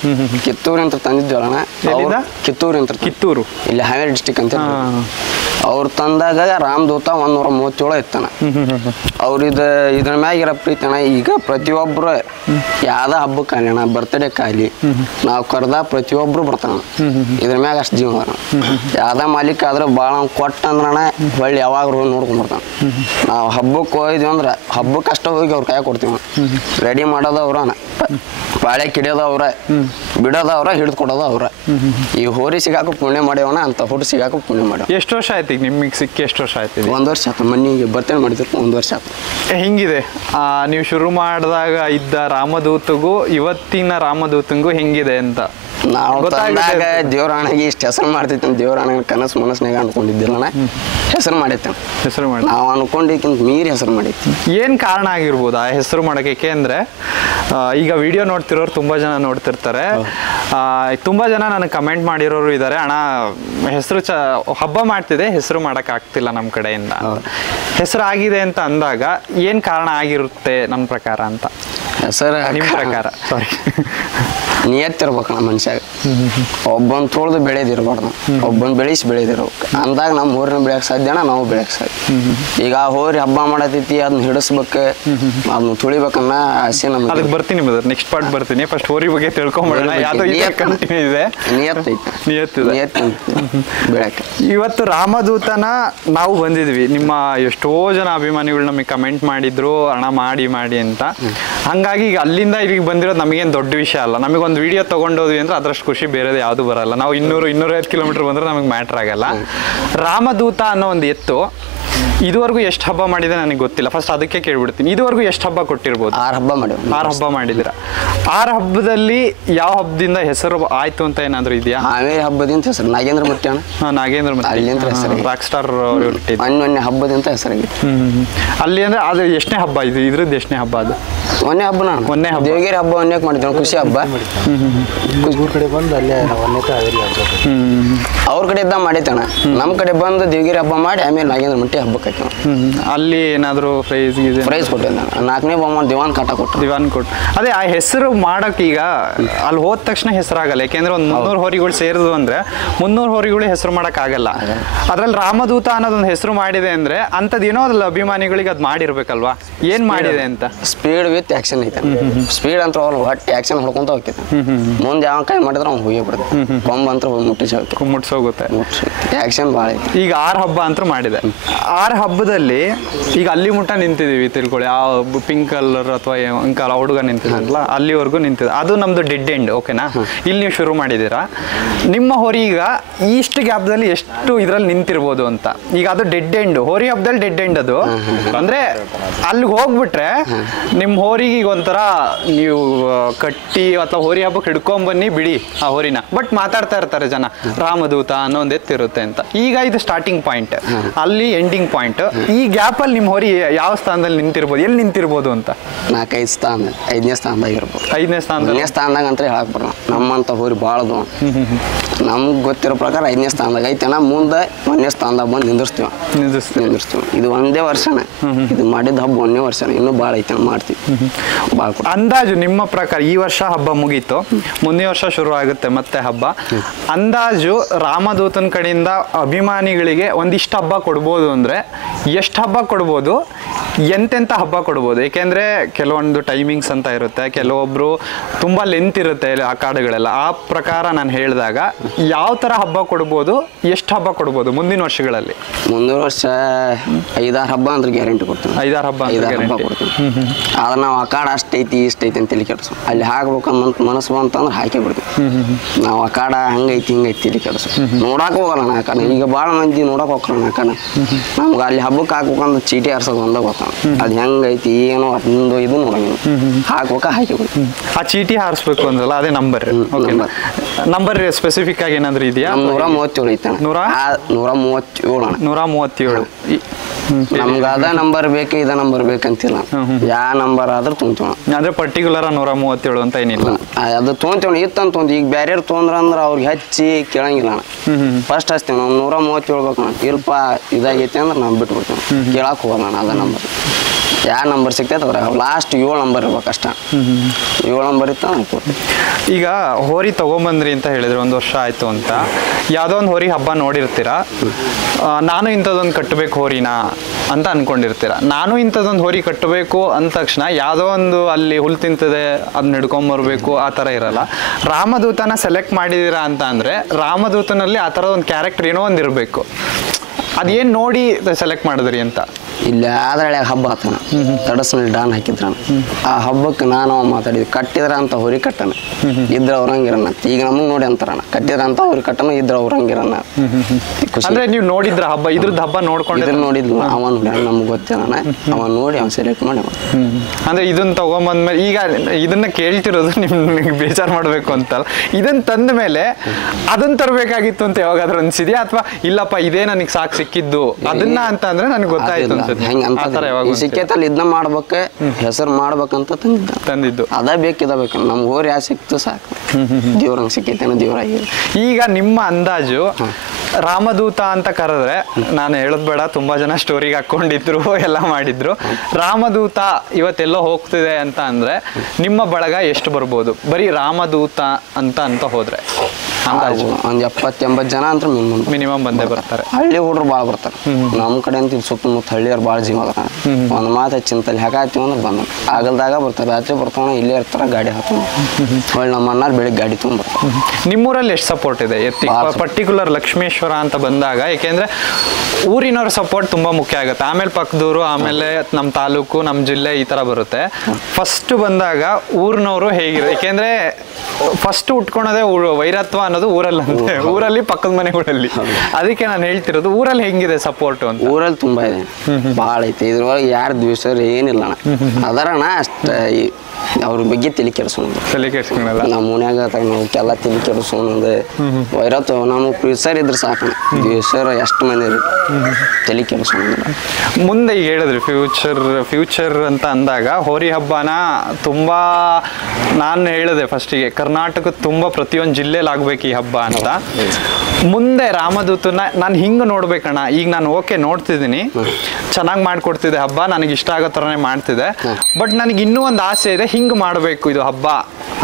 ಕಿತ್ತೂರಿಂದ ತಂದಿದ್ವಲ್ಲ. ಕಿತ್ತೂರು ಇಲ್ಲಿ ಹಾವೇರಿ ಡಿಸ್ಟಿಕ್ ಅಂತ. ಅವ್ರು ತಂದಾಗ ರಾಮದೂತ 137 ಇತ್ತಣ. ಅವ್ರ ಇದ್ರ ಮ್ಯಾಗ ಇರೋ ಪ್ರೀತಣ. ಈಗ ಪ್ರತಿಯೊಬ್ರು ಯಾವ್ದ ಹಬ್ಬಕ್ಕೆ ಅಣ್ಣ, ಬರ್ತಡೇ ಕಾಲಿ ನಾವು ಕರ್ದ ಪ್ರತಿಯೊಬ್ರು ಬರ್ತಾನ. ಇದ್ರ ಮ್ಯಾಗ ಅಷ್ಟು ಜೀವ. ಯಾವ್ದ ಮಾಲೀಕ ಆದ್ರೆ ಭಾಳ ಕೊಟ್ಟ ಅಂದ್ರಣ ಹೊಳ್ಳಿ ಯಾವಾಗ ನೋಡ್ಕೊಂಡ್ ಬರ್ತಾನ. ನಾವು ಹಬ್ಬಕ್ಕೆ ಹೋಗಿದ್ವಿ ಅಂದ್ರೆ ಹಬ್ಬಕ್ಕೆ ಅಷ್ಟ ಹೋಗಿ ಅವ್ರ ಕೈ ಕೊಡ್ತೀವಿ. ರೆಡಿ ಮಾಡೋದು ಅವ್ರನ, ಬಾಳೆ ಕಿಡಿಯೋದು ಅವ್ರ, ಬಿಡೋದು ಅವ್ರ, ಹಿಡಿದು ಕೊಡೋದು ಅವ್ರ. ಈ ಹೋರಿ ಸಿಗಾಕ ಪುಣ್ಯ ಮಾಡ್ಯವಣ ಅಂತ ಹುಟ್ಟು ಸಿಗಾಕ ಪುಣ್ಯ ಮಾಡ್ಯಾವ. ಎಷ್ಟು ವರ್ಷ ಆಯ್ತು ಈಗ ನಿಮಗೆ ಸಿಕ್ಕಿ? ಎಷ್ಟು ವರ್ಷ ಆಯ್ತು? 1 ವರ್ಷ ಆಯ್ತು. ಮಣ್ಣಿಗೆ ಬರ್ತೇನೆ ಮಾಡಿದ್ರು 1 ವರ್ಷ ಆಯ್ತು. ಹೆಂಗಿದೆ ನೀವು ಶುರು ಮಾಡಿದಾಗ ಇದ್ದ ರಾಮದೂತಗೂ ಇವತ್ತಿನ ರಾಮದೂತಂಗೂ ಹೆಂಗಿದೆ ಅಂತ? ನಾವು ತಂದಾಗ ದೇವ್ರಾಣಿಗೆ ಇಷ್ಟು ಹೆಸರು ಮಾಡ್ತೈತೆ ಅಂತ ದೇವ್ರಾಣಿಗೆ ಕನಸು ಮನಸ್ಸಿನಾಗ ಅನ್ಕೊಂಡಿದ್ದಿಲ್ಲ. ಹೆಸರು ಮಾಡೈತೆ, ಹೆಸರು ಮಾಡಿ ನಾವು ಅನ್ಕೊಂಡಿಕ್ಕಿಂತ ಮೀರಿ ಹೆಸರು ಮಾಡೈತಿ. ಏನ್ ಕಾರಣ ಆಗಿರ್ಬೋದು ಆ ಹೆಸರು ಮಾಡೋಕೆ? ಅಂದ್ರೆ ಈಗ ವಿಡಿಯೋ ನೋಡ್ತಿರೋರು ತುಂಬಾ ಜನ ನೋಡ್ತಿರ್ತಾರೆ. ತುಂಬಾ ಜನ ನನಗೆ ಕಮೆಂಟ್ ಮಾಡಿರೋರು ಇದ್ದಾರೆ, ಅಣ್ಣ ಹೆಸರು ಹಬ್ಬ ಮಾಡ್ತಿದೆ, ಹೆಸರು ಮಾಡಕ್ ಆಗ್ತಿಲ್ಲ ನಮ್ಮ ಕಡೆಯಿಂದ. ಹೆಸರು ಆಗಿದೆ ಅಂತ ಅಂದಾಗ ಏನ್ ಕಾರಣ ಆಗಿರುತ್ತೆ ನನ್ನ ಪ್ರಕಾರ ಅಂತ? ಹೆಸರು ನಿಮ್ಮ ಪ್ರಕಾರ? ಸಾರಿ, ನಿಯತ್ತಿರ್ಬೇಕಣ್ಣ ಮನುಷ್ಯಾಗ. ಒಬ್ಬನ್ ತೊಳ್ದು ಬೆಳೆದಿರ್ಬಾರ್ದು, ಒಬ್ಬನ್ ಬೆಳೆಸಿ ಬೆಳೆದಿರ್ಬೇಕು. ಅಂದಾಗ ನಮ್ಮ ಊರಿನ ಬೆಳೆಯಕ್ಕೆ ಸಾಧ್ಯನ, ನಾವು ಬೆಳೆಯಕ್ಕೆ ಸಾಧ್ಯ. ಈಗ ಹೋರಿ ಹಬ್ಬ ಮಾಡತೈತಿ, ಅದನ್ನ ಹಿಡಿಸ್ಬೇಕು, ಅದನ್ನ ತುಳಿಬೇಕನ್ನ ಆಸೆ ನಮ್ಗೆ. ಅದಕ್ಕೆ ಬರ್ತೀನಿ ಬದರ್, ನೆಕ್ಸ್ಟ್ ಪಾರ್ಟ್ ಬರ್ತೀನಿ. ಫಸ್ಟ್ ಹೋರಿ ಬಗ್ಗೆ ತಿಳ್ಕೊಂಬಿಡೋಣ. ಯಾವ್ದೋ ಕಂಟಿನ್ಯೂ ಇದೆ, ನಿಯತ್ತೈತೆ ಬೆಳೆಯಕ್ಕೆ. ಇವತ್ತು ರಾಮದೂತನ ನಾವು ಬಂದಿದ್ವಿ, ನಿಮ್ಮ ಎಷ್ಟೋ ಜನ ಅಭಿಮಾನಿಗಳು ನಮಗೆ ಕಮೆಂಟ್ ಮಾಡಿದ್ರು ಅಣ್ಣ ಮಾಡಿ ಅಂತ. ಹಂಗಾಗಿ ಈಗ ಅಲ್ಲಿಂದ ಇಲ್ಲಿಗೆ ಬಂದಿರೋದು ನಮಗೇನು ದೊಡ್ಡ ವಿಷಯ ಅಲ್ಲ. ನಮಗೆ ಒಂದು ವಿಡಿಯೋ ತಗೊಂಡೋದ್ವಿ ಅಂದ್ರೆ ಅದರಷ್ಟು ಖುಷಿ ಬೇರೆದು ಯಾವುದು ಬರಲ್ಲ. ನಾವು 200-250 ಕಿಲೋಮೀಟರ್ ಬಂದ್ರೆ ನಮಗೆ ಮ್ಯಾಟ್ರ್ ಆಗಲ್ಲ. ರಾಮದೂತ ಅನ್ನೋ ಒಂದು ಎತ್ತು ಇದುವರೆಗೂ ಎಷ್ಟು ಹಬ್ಬ ಮಾಡಿದೆ ನನಗೆ ಗೊತ್ತಿಲ್ಲ. ಫಸ್ಟ್ ಅದಕ್ಕೆ ಕೇಳ್ಬಿಡ್ತೀನಿ, ಇದುವರೆಗೂ ಎಷ್ಟು ಹಬ್ಬ ಕೊಟ್ಟಿರ್ಬೋದು? 6 ಹಬ್ಬ ಮಾಡಿದ್ರು. 6 ಹಬ್ಬ ಮಾಡಿದಿರ. 6 ಹಬ್ಬದಲ್ಲಿ ಯಾವ ಹಬ್ಬದಿಂದ ಹೆಸರು ಆಯ್ತು ಅಂತ ಏನಾದ್ರು ಇದೆಯಾ? ಹಾವೇರಿ ಹಬ್ಬದಿಂದ ಹೆಸರು ನಾಗೇಂದ್ರ ಮುಟ್ಟಿ ಅಣ್ಣ. ನಾಗೇಂದ್ರ ಅಲ್ಲಿಂದ ಹೆಸರು ರಾಕ್ ಸ್ಟಾರ್ ಮೊನ್ನೆ ಹಬ್ಬದಿಂದ ಹೆಸರಾಗಿತ್ತು. ಅಲ್ಲಿ ಅಂದ್ರೆ ಅದು ಎಷ್ಟನೇ ಹಬ್ಬ ಇದು? ಇದ್ರದ್ದು ಎಷ್ಟನೇ ಹಬ್ಬ ಅದು? ಮೊನ್ನೆ ಹಬ್ಬ. ಮೊನ್ನೆ ಹಬ್ಬ ದೇವಗಿರಿ ಹಬ್ಬ ಒಂದೇ ಮಾಡಿದ್ವಿ, ಖುಷಿ ಹಬ್ಬ. ಕಡೆ ಬಂದು ಅಲ್ಲೇ ಅವ್ರ ಕಡೆ ಇದ್ದ ಮಾಡೈತಣ್ಣ. ನಮ್ಮ ಕಡೆ ಬಂದು ದೇವಗಿರಿ ಹಬ್ಬ ಮಾಡಿ ಆಮೇಲೆ ನಾಗೇಂದ್ರ ಮುಟ್ಟಿ ಹಬ್ಬಕ್ಕೆ ಅಲ್ಲಿ ಏನಾದ್ರು ಪ್ರೈಸ್ ಕೊಟ್ಟಿದ್ದ. 4ನೇ ಬಹುಮಾನ ದಿವಾನ್ ಕಾಟ ಕೊಟ್ಟು. ಅದೇ ಆ ಹೆಸರು ಮಾಡಕ್ ಈಗ ಅಲ್ಲಿ ಹೋದ ತಕ್ಷಣ ಹೆಸರಾಗಲ್ಲ. ಯಾಕೆಂದ್ರೆ ಒಂದು 300 ಹೋರಿಗಳು ಸೇರಿದ್ವು ಅಂದ್ರೆ 300 ಹೋರಿಗಳು ಹೆಸರು ಮಾಡಕ್ ಆಗಲ್ಲ. ಅದ್ರಲ್ಲಿ ರಾಮದೂತ ಅನ್ನೋದೊಂದು ಹೆಸರು ಮಾಡಿದೆ ಅಂದ್ರೆ ಅಂತದೇನೋ ಅದ್ರಲ್ಲಿ ಅಭಿಮಾನಿಗಳಿಗೆ ಅದ್ ಮಾಡಿರ್ಬೇಕಲ್ವಾ? ಏನ್ ಮಾಡಿದೆ ಅಂತ? ಸ್ಪೀಡ್ ವಿತ್ ಆಕ್ಷನ್ ಐತೆ. ಸ್ಪೀಡ್ ಅಂತ ಹೊಟ್ಟೆ ಆಕ್ಷನ್ ಹೊಡ್ಕೊಂತ ಹೋಗ್ತೈತೆ. ಮುಂದೆ ಯಾವ ಕೈ ಮಾಡಿದ್ರೆ ಅವ್ನು ಹೋಗಿ ಬಿಡುತ್ತೆ. ಕೊಂಬ ಅಂತ ಮುಟ್ಟಿಸೋಗುತ್ತೆ. ಆಕ್ಷನ್ ಭಾಳ ಐತಿ. ಈಗ 6 ಹಬ್ಬ ಅಂತ ಮಾಡಿದೆ. 6 ಹಬ್ಬದಲ್ಲಿ ಈಗ ಅಲ್ಲಿ ಮುಟ್ಟ ನಿಂತಿದೀವಿ ತಿಳ್ಕೊಳ್ಳಿ. ಆ ಪಿಂಕ್ ಕಲರ್ ಅಥವಾ ಹುಡುಗ ನಿಂತಿದ್ರಲ್ಲ ಅಲ್ಲಿವರೆಗೂ ನಿಂತಿದೆ. ಅದು ನಮ್ದು ಡೆಡ್ ಎಂಡ್. ಓಕೆನಾ? ಇಲ್ಲಿ ನೀವು ಶುರು ಮಾಡಿದ್ದೀರಾ. ನಿಮ್ಮ ಹೋರಿ ಈಗ ಇಷ್ಟು ಗ್ಯಾಪ್ದಲ್ಲಿ ಎಷ್ಟು ಇದ್ರಲ್ಲಿ ನಿಂತಿರ್ಬೋದು ಅಂತ. ಈಗ ಅದು ಡೆಡ್ ಎಂಡ್, ಹೋರಿ ಹಬ್ಬದಲ್ಲಿ ಡೆಡ್ ಎಂಡ್. ಅದು ಅಂದ್ರೆ ಅಲ್ಲಿಗೆ ಹೋಗ್ಬಿಟ್ರೆ ನಿಮ್ಮ ಹೋರಿಗೆ ಈಗ ಒಂಥರ ನೀವು ಕಟ್ಟಿ ಅಥವಾ ಹೋರಿ ಹಬ್ಬಕ್ಕೆ ಹಿಡ್ಕೊಂಬನ್ನಿ ಬಿಡಿ ಆ ಹೋರಿನ. ಬಟ್ ಮಾತಾಡ್ತಾ ಇರ್ತಾರೆ ಜನ ರಾಮದೂತ ಅನ್ನೋ ಒಂದು ಎತ್ತಿರುತ್ತೆ ಅಂತ. ಈಗ ಇದು ಸ್ಟಾರ್ಟಿಂಗ್ ಪಾಯಿಂಟ್, ಅಲ್ಲಿ ಎಂಡಿಂಗ್ ಪಾಯಿಂಟ್. ಪಾಯಿಂಟ್. ಈ ಗ್ಯಾಪ್ ಅಲ್ಲಿ ನಿಮ್ಮ ಹೋರಿ ಯಾವ ಸ್ಥಾನದಲ್ಲಿ ನಿಂತಿರ್ಬೋದು, ಎಲ್ಲಿ ನಿಂತಿರ್ಬೋದು ಅಂತ? 4-5 ಸ್ಥಾನ, 5ನೇ ಸ್ಥಾನದಾಗ ಇರ್ಬೋದು. 5ನೇ ಸ್ಥಾನದಲ್ಲಿ? 5ನೇ ಸ್ಥಾನದಾಗ ಅಂತ ಹೇಳಕ್ ಬರೋಣ. ನಮ್ಮಂತ ಹೋರಿ ಭಾಳದು ನಮ್ಗೆ ಗೊತ್ತಿರೋ ಪ್ರಕಾರ 5ನೇ ಸ್ಥಾನದಾಗ ಐತೆನ, ಮುಂದೆ 1ನೇ ಸ್ಥಾನದಾಗ ಬಂದು ನಿಂದಿರ್ಸ್ತೀವಿ. ಇದು ಒಂದೇ ವರ್ಷನೇ ಇದು ಮಾಡಿದ ಹಬ್ಬ, 1ನೇ ವರ್ಷನೇ. ಇನ್ನೂ ಭಾಳ ಐತೆ, ಮಾಡ್ತೀವಿ ಭಾಳ. ಅಂದಾಜು ನಿಮ್ಮ ಪ್ರಕಾರ ಈ ವರ್ಷ ಹಬ್ಬ ಮುಗೀತು, ಮುಂದಿನ ವರ್ಷ ಶುರು ಆಗುತ್ತೆ ಮತ್ತೆ ಹಬ್ಬ. ಅಂದಾಜು ರಾಮದೂತನ ಕಡೆಯಿಂದ ಅಭಿಮಾನಿಗಳಿಗೆ ಒಂದಿಷ್ಟು ಹಬ್ಬ ಕೊಡ್ಬೋದು ಅಂದ್ರೆ ಎಷ್ಟು ಹಬ್ಬ ಕೊಡ್ಬೋದು, ಎಂತೆಂಥ ಹಬ್ಬ ಕೊಡ್ಬೋದು? ಏಕೆಂದ್ರೆ ಕೆಲವೊಂದು ಟೈಮಿಂಗ್ಸ್ ಅಂತ ಇರುತ್ತೆ, ಕೆಲವೊಬ್ರು ತುಂಬಾ ಲೆಂತ್ ಇರುತ್ತೆ ಆ ಕಾರ್ಡ್ಗಳೆಲ್ಲ. ಆ ಪ್ರಕಾರ ನಾನು ಹೇಳಿದಾಗ ಯಾವ ತರ ಹಬ್ಬ ಕೊಡ್ಬೋದು, ಎಷ್ಟು ಹಬ್ಬ ಕೊಡ್ಬೋದು ಮುಂದಿನ ವರ್ಷಗಳಲ್ಲಿ? ಮುಂದಿನ ವರ್ಷ 5-6 ಹಬ್ಬ ಅಂದ್ರೆ ಗ್ಯಾರಂಟಿ ಕೊಡ್ತೀನಿ. 5-6 ಹಬ್ಬ ಕೊಡ್ತೀನಿ. ಆದ್ರೆ ನಾವು ಆ ಕಾರ್ಡ್ ಅಷ್ಟೈತಿ ಇಷ್ಟೈತಿ ಅಂತ ತಲೆ ಕೆಡ್ಸು. ಅಲ್ಲಿ ಹಾಕ್ಬೇಕಂತ ಮನಸ್ಸು ಬಂತಂದ್ರೆ ಹಾಕೇ ಬಿಡ್ತೀವಿ. ನಾವು ಆ ಕಾರ್ಡ ಹಂಗೈತಿ ಹಿಂಗೈತಿ ತಲೆ ಕೆಡ್ಸು. ನೋಡಕ್ ಹೋಗಲ್ಲ ನಾ ಕಾರಣ. ಈಗ ಭಾಳ ಮಂದಿ ನೋಡಕ್ ಹೋಗ್ತಾರ ನಾ ಕಾರಣ. ನಮ್ಗೆ ಅಲ್ಲಿ ಹಬ್ಬಕ್ಕೆ ಹಾಕ್ಬೇಕಂದ್ರೆ ಚೀಟಿ ಹಾರ್ಸೋದು ಒಂದಾಗ ಗೊತ್ತಾಗ ಅದು ಹೆಂಗೈತಿ ಏನೋ ಅದೊಂದು ಇದು ನೋಡಂಗಿಲ್ಲ. ಹಾಕಿ ಬಿಡ್ತೀವಿ. ಆ ಚೀಟಿ ಹಾರಿಸ್ಬೇಕು ಅಂದ್ರಲ್ಲ, ಅದೇ ನಂಬರ್. ನಂಬರ್ ಸ್ಪೆಸಿಫಿಕ್ ಆಗಿ ಏನಾದ್ರು ಇದೆಯಾ? 137 ಐತೆ. 137. ನಮ್ಗೆ ಅದ ನಂಬರ್ ಬೇಕು, ಇದ ನಂಬರ್ ಬೇಕಂತಿಲ್ಲ. ಯಾವ ನಂಬರ್ ಆದ್ರೂ ತೊಗೊಂತೀವಿ. ಅಂದ್ರೆ ಪರ್ಟಿಕ್ಯುಲರ್ 137 ಅಂತ ಏನಿಲ್ಲ, ಅದು ತೊಗೊಂತೀವಿ. ಇತ್ತಂತ ತೊಗೊಂಡು ಈಗ ಬೇರೆ ತೊಂದ್ರ ಅಂದ್ರೆ ಅವ್ರಿಗೆ ಹಚ್ಚಿ ಕೇಳಂಗಿಲ್ಲ. ಫಸ್ಟ್ ಹಚ್ತೀವಿ ನಾವು 137 ಬೇಕು. ಇಲ್ಪ ಇದಾಗೈತಿ ಅಂದ್ರೆ ನಾವು ಬಿಟ್ಬಿಡ್ತೀವಿ, ಕೇಳಕ್ ಹೋಗಲ್ಲ ನಾನು ಅದ ನಂಬರ್. ಯಾವ ನಂಬರ್ ಸಿಗ್ತೈತೆ ಅದ್ರಾಗ ಲಾಸ್ಟ್ 7 ನಂಬರ್ ಇರ್ಬೇಕು ಅಷ್ಟ. 7 ನಂಬರ್ ಇತ್ತು ಅನ್ಕೊಡ್ತೀವಿ. ಈಗ ಹೋರಿ ತಗೊಂಬಂದ್ರಿ ಅಂತ ಹೇಳಿದ್ರೆ 1 ವರ್ಷ ಆಯ್ತು ಅಂತ, ಯಾವುದೋ ಒಂದು ಹೋರಿ ಹಬ್ಬ ನೋಡಿರ್ತೀರ, ನಾನು ಇಂಥದ್ದೊಂದು ಕಟ್ಟಬೇಕು ಹೋರಿನಾ ಅಂತ ಅನ್ಕೊಂಡಿರ್ತೀರ. ನಾನು ಇಂಥದ್ದೊಂದು ಹೋರಿ ಕಟ್ಟಬೇಕು ಅಂದ ತಕ್ಷಣ ಯಾವುದೋ ಒಂದು ಅಲ್ಲಿ ಹುಲ್ ತಿಂತದೆ ಅದನ್ನ ಹಿಡ್ಕೊಂಬರ್ಬೇಕು ಆ ಥರ ಇರಲ್ಲ. ರಾಮದೂತನ ಸೆಲೆಕ್ಟ್ ಮಾಡಿದೀರಾ ಅಂತ ಅಂದರೆ ರಾಮದೂತನಲ್ಲಿ ಆ ಥರದ ಒಂದು ಕ್ಯಾರೆಕ್ಟರ್ ಏನೋ ಒಂದು ಇರಬೇಕು. ಅದೇನು ನೋಡಿ ಸೆಲೆಕ್ಟ್ ಮಾಡಿದ್ರಿ ಅಂತ? ಇಲ್ಲ ಆದ್ರೆ ಹಬ್ಬ ಆತನ ತಡಸ್ನಲ್ಲಿ ಡಾನ್ ಹಾಕಿದ್ರ ಆ ಹಬ್ಬಕ್ಕೆ ನಾನು ಮಾತಾಡಿದ್ವಿ. ಕಟ್ಟಿದ್ರ ಅಂತ ಹೋರಿ ಕಟ್ಟನ, ಇದ್ರ ಅವ್ರಂಗಿರನ. ಈಗ ನಮಗ್ ನೋಡಿ ಅಂತಾರಣ, ಕಟ್ಟಿದ್ರ ಅಂತ ಹೋರಿ ಕಟ್ಟನ, ಇದ್ರ ಅವ್ರಂಗಿರನ. ಅಂದ್ರೆ ನೀವು ನೋಡಿದ್ರ ಹಬ್ಬ, ಇದ್ರದ್ದು ಹಬ್ಬ ನೋಡ್ಕೊಂಡಿದ್ರ? ನೋಡಿದ್ಲು ಅವನ್ ನಮ್ಗೆ ಗೊತ್ತಿರೋಣ. ಅವನ್ ನೋಡಿ ಅವ್ನು ಸೆಲೆಕ್ಟ್ ಮಾಡಿ. ಅಂದ್ರೆ ಇದನ್ನ ತಗೊಂಬಂದ್ಮೇಲೆ ಈಗ ಇದನ್ನ ಕೇಳ್ತಿರೋದು ನಿಮ್ಗೆ ಬೇಜಾರು ಮಾಡ್ಬೇಕು ಅಂತಲ್ಲ, ಇದನ್ನ ತಂದ ಮೇಲೆ ಅದನ್ನ ತರಬೇಕಾಗಿತ್ತು ಅಂತ ಯಾವಾಗಾದ್ರೂ ಅನ್ಸಿದ್ಯಾ? ಅಥವಾ ಇಲ್ಲಪ್ಪ ಇದೇ ನನಗೆ ಸಾಕು ಸಿಕ್ಕಿದ್ದು ಅದನ್ನ ಅಂತ ಅಂದ್ರೆ ನನಗೆ ಗೊತ್ತಾಯ್ತು ಸಿಕ್ಕೇತಲ್ಲಿ ಇದನ್ನ ಮಾಡ್ಬೇಕ, ಹೆಸರು ಮಾಡ್ಬೇಕಂತ ತಂದಿದ್ದು. ಅದ ಬೇಕಿದ ಬೇಕು. ನಮ್ಗೆ ಹೋರಿ ಯಾವ ಸಿಕ್ತು ಸಾಕು, ದೇವ್ರಂಗ್ ಸಿಕ್ಕೈತೇನೋ ದೇವ್ರಾಗಿ. ಈಗ ನಿಮ್ಮ ಅಂದಾಜು ರಾಮದೂತ ಅಂತ ಕರೆದ್ರೆ, ನಾನು ಹೇಳೋದ್ ಬೇಡ, ತುಂಬಾ ಜನ ಸ್ಟೋರಿಗೆ ಹಾಕೊಂಡಿದ್ರು ಎಲ್ಲ ಮಾಡಿದ್ರು. ರಾಮದೂತ ಇವತ್ತೆಲ್ಲೋ ಹೋಗ್ತಿದೆ ಅಂತ ಅಂದ್ರೆ ನಿಮ್ಮ ಬಳಗ ಎಷ್ಟು ಬರ್ಬೋದು ಬರೀ ರಾಮದೂತ ಅಂತ ಹೋದ್ರೆ? ಅಂದಾಜು ಒಂದ್ 70-80 ಜನ ಅಂತ ಮಿನಿಮಮ್ ಬಂದೇ ಬರ್ತಾರೆ. ಹಳ್ಳಿ ಹುಡ್ರು ಭಾಳ ಬರ್ತಾರೆ. ನಮ್ ಕಡೆ ಅಂತ ಸುತ್ತಮುತ್ತ ಹಳ್ಳಿಯವ್ರು ಭಾಳ ಜೀವ ಅದ. ಒಂದ್ ಮಾತು ಚಿಂತಲ್ಲಿ ಹಾಕಾತೀವಿ ಅಂದ್ರೆ ಬಂದ ಆಗಲ್ದಾಗ ಬರ್ತಾರೆ. ರಾತ್ರಿ ಬರ್ತಾವ, ಇಲ್ಲೇ ಇರ್ತಾರ, ಗಾಡಿ ಹಾಕೊಂಡು ಹೊಳ್ಳಿ ನಮ್ಮ ಅಣ್ಣಾರ್ ಬೆಳಿಗ್ಗೆ ಗಾಡಿ ತೊಗೊಂಡ್ಬರ್ತಾರೆ. ನಿಮ್ಮೂರಲ್ಲಿ ಎಷ್ಟು ಸಪೋರ್ಟ್ ಇದೆ ಎತ್ತಿ? ಪರ್ಟಿಕ್ಯುಲರ್ ಲಕ್ಷ್ಮೇಶ್ವರ ಅಂತ ಬಂದಾಗ, ಯಾಕೆಂದ್ರೆ ಊರಿನವ್ರ ಸಪೋರ್ಟ್ ತುಂಬಾ ಮುಖ್ಯ ಆಗುತ್ತೆ. ಆಮೇಲೆ ಪಕ್ಕದೂರು, ಆಮೇಲೆ ನಮ್ಮ ತಾಲೂಕು, ನಮ್ಮ ಜಿಲ್ಲೆ ಈ ತರ ಬರುತ್ತೆ. ಫಸ್ಟ್ ಬಂದಾಗ ಊರಿನವರು ಹೇಗಿರುತ್ತೆ? ಯಾಕೆಂದ್ರೆ ಫಸ್ಟ್ ಉಟ್ಕೊಳೋದೇ ವೈರತ್ವ ಅನ್ನೋದು ಊರಲ್ಲಂತೆ, ಊರಲ್ಲಿ ಪಕ್ಕದ ಮನೆಗಳಲ್ಲಿ. ಅದಕ್ಕೆ ನಾನು ಹೇಳ್ತಿರೋದು ಊರಲ್ಲಿ ಹೆಂಗಿದೆ ಸಪೋರ್ಟ್ ಅಂತ. ಊರಲ್ಲಿ ತುಂಬಾ ಇದೆ, ಭಾಳ ಐತೆ. ಇದ್ರೊಳಗೆ ಯಾರು ದ್ವೇಷ ಏನಿಲ್ಲ ಅದರಣ ಅಷ್ಟ. ಅವ್ರ ಬಗ್ಗೆ ತಲೆ ಕೆಡಿಸೋಣ ನಮ್ಮ ಮನ್ಯಾಗ ಎಲ್ಲ ತಲೆ ಕೆಡಿಸೋಣದು ವೈರತ್ವ. ನಮಗೆ ಪ್ರೀಸರ್ ಇದ್ರೆ ಸಾಕು, ದ್ವೇಷರ್ ಎಷ್ಟು ಮಂದಿ ತಲೆ ಕೆಡಿಸೋಣ. ಮುಂದೆ ಈಗ ಹೇಳಿದ್ರಿ ಫ್ಯೂಚರ್ ಅಂತ ಅಂದಾಗ ಹೋರಿ ಹಬ್ಬನ ತುಂಬಾ, ನಾನು ಹೇಳಿದೆ ಫಸ್ಟಿಗೆ ಕರ್ನಾಟಕದ ತುಂಬಾ ಪ್ರತಿಯೊಂದು ಜಿಲ್ಲೆಯಲ್ಲಿ ಆಗ್ಬೇಕು ಈ ಹಬ್ಬ ಅಂತ. ಮುಂದೆ ರಾಮದೂತನ ನಾನು ಹಿಂಗೆ ನೋಡ್ಬೇಕಣ್ಣ, ಈಗ ನಾನು ಓಕೆ ನೋಡ್ತಿದ್ದೀನಿ, ಚೆನ್ನಾಗಿ ಮಾಡ್ಕೊಡ್ತಿದ್ದೆ ಹಬ್ಬ, ನನಗೆ ಇಷ್ಟ ಆಗೋ ಥರನೇ ಮಾಡ್ತಿದ್ದೆ, ಬಟ್ ನನಗೆ ಇನ್ನೂ ಒಂದು ಆಸೆ ಇದೆ, ಹಿಂಗೆ ಮಾಡಬೇಕು ಇದು ಹಬ್ಬ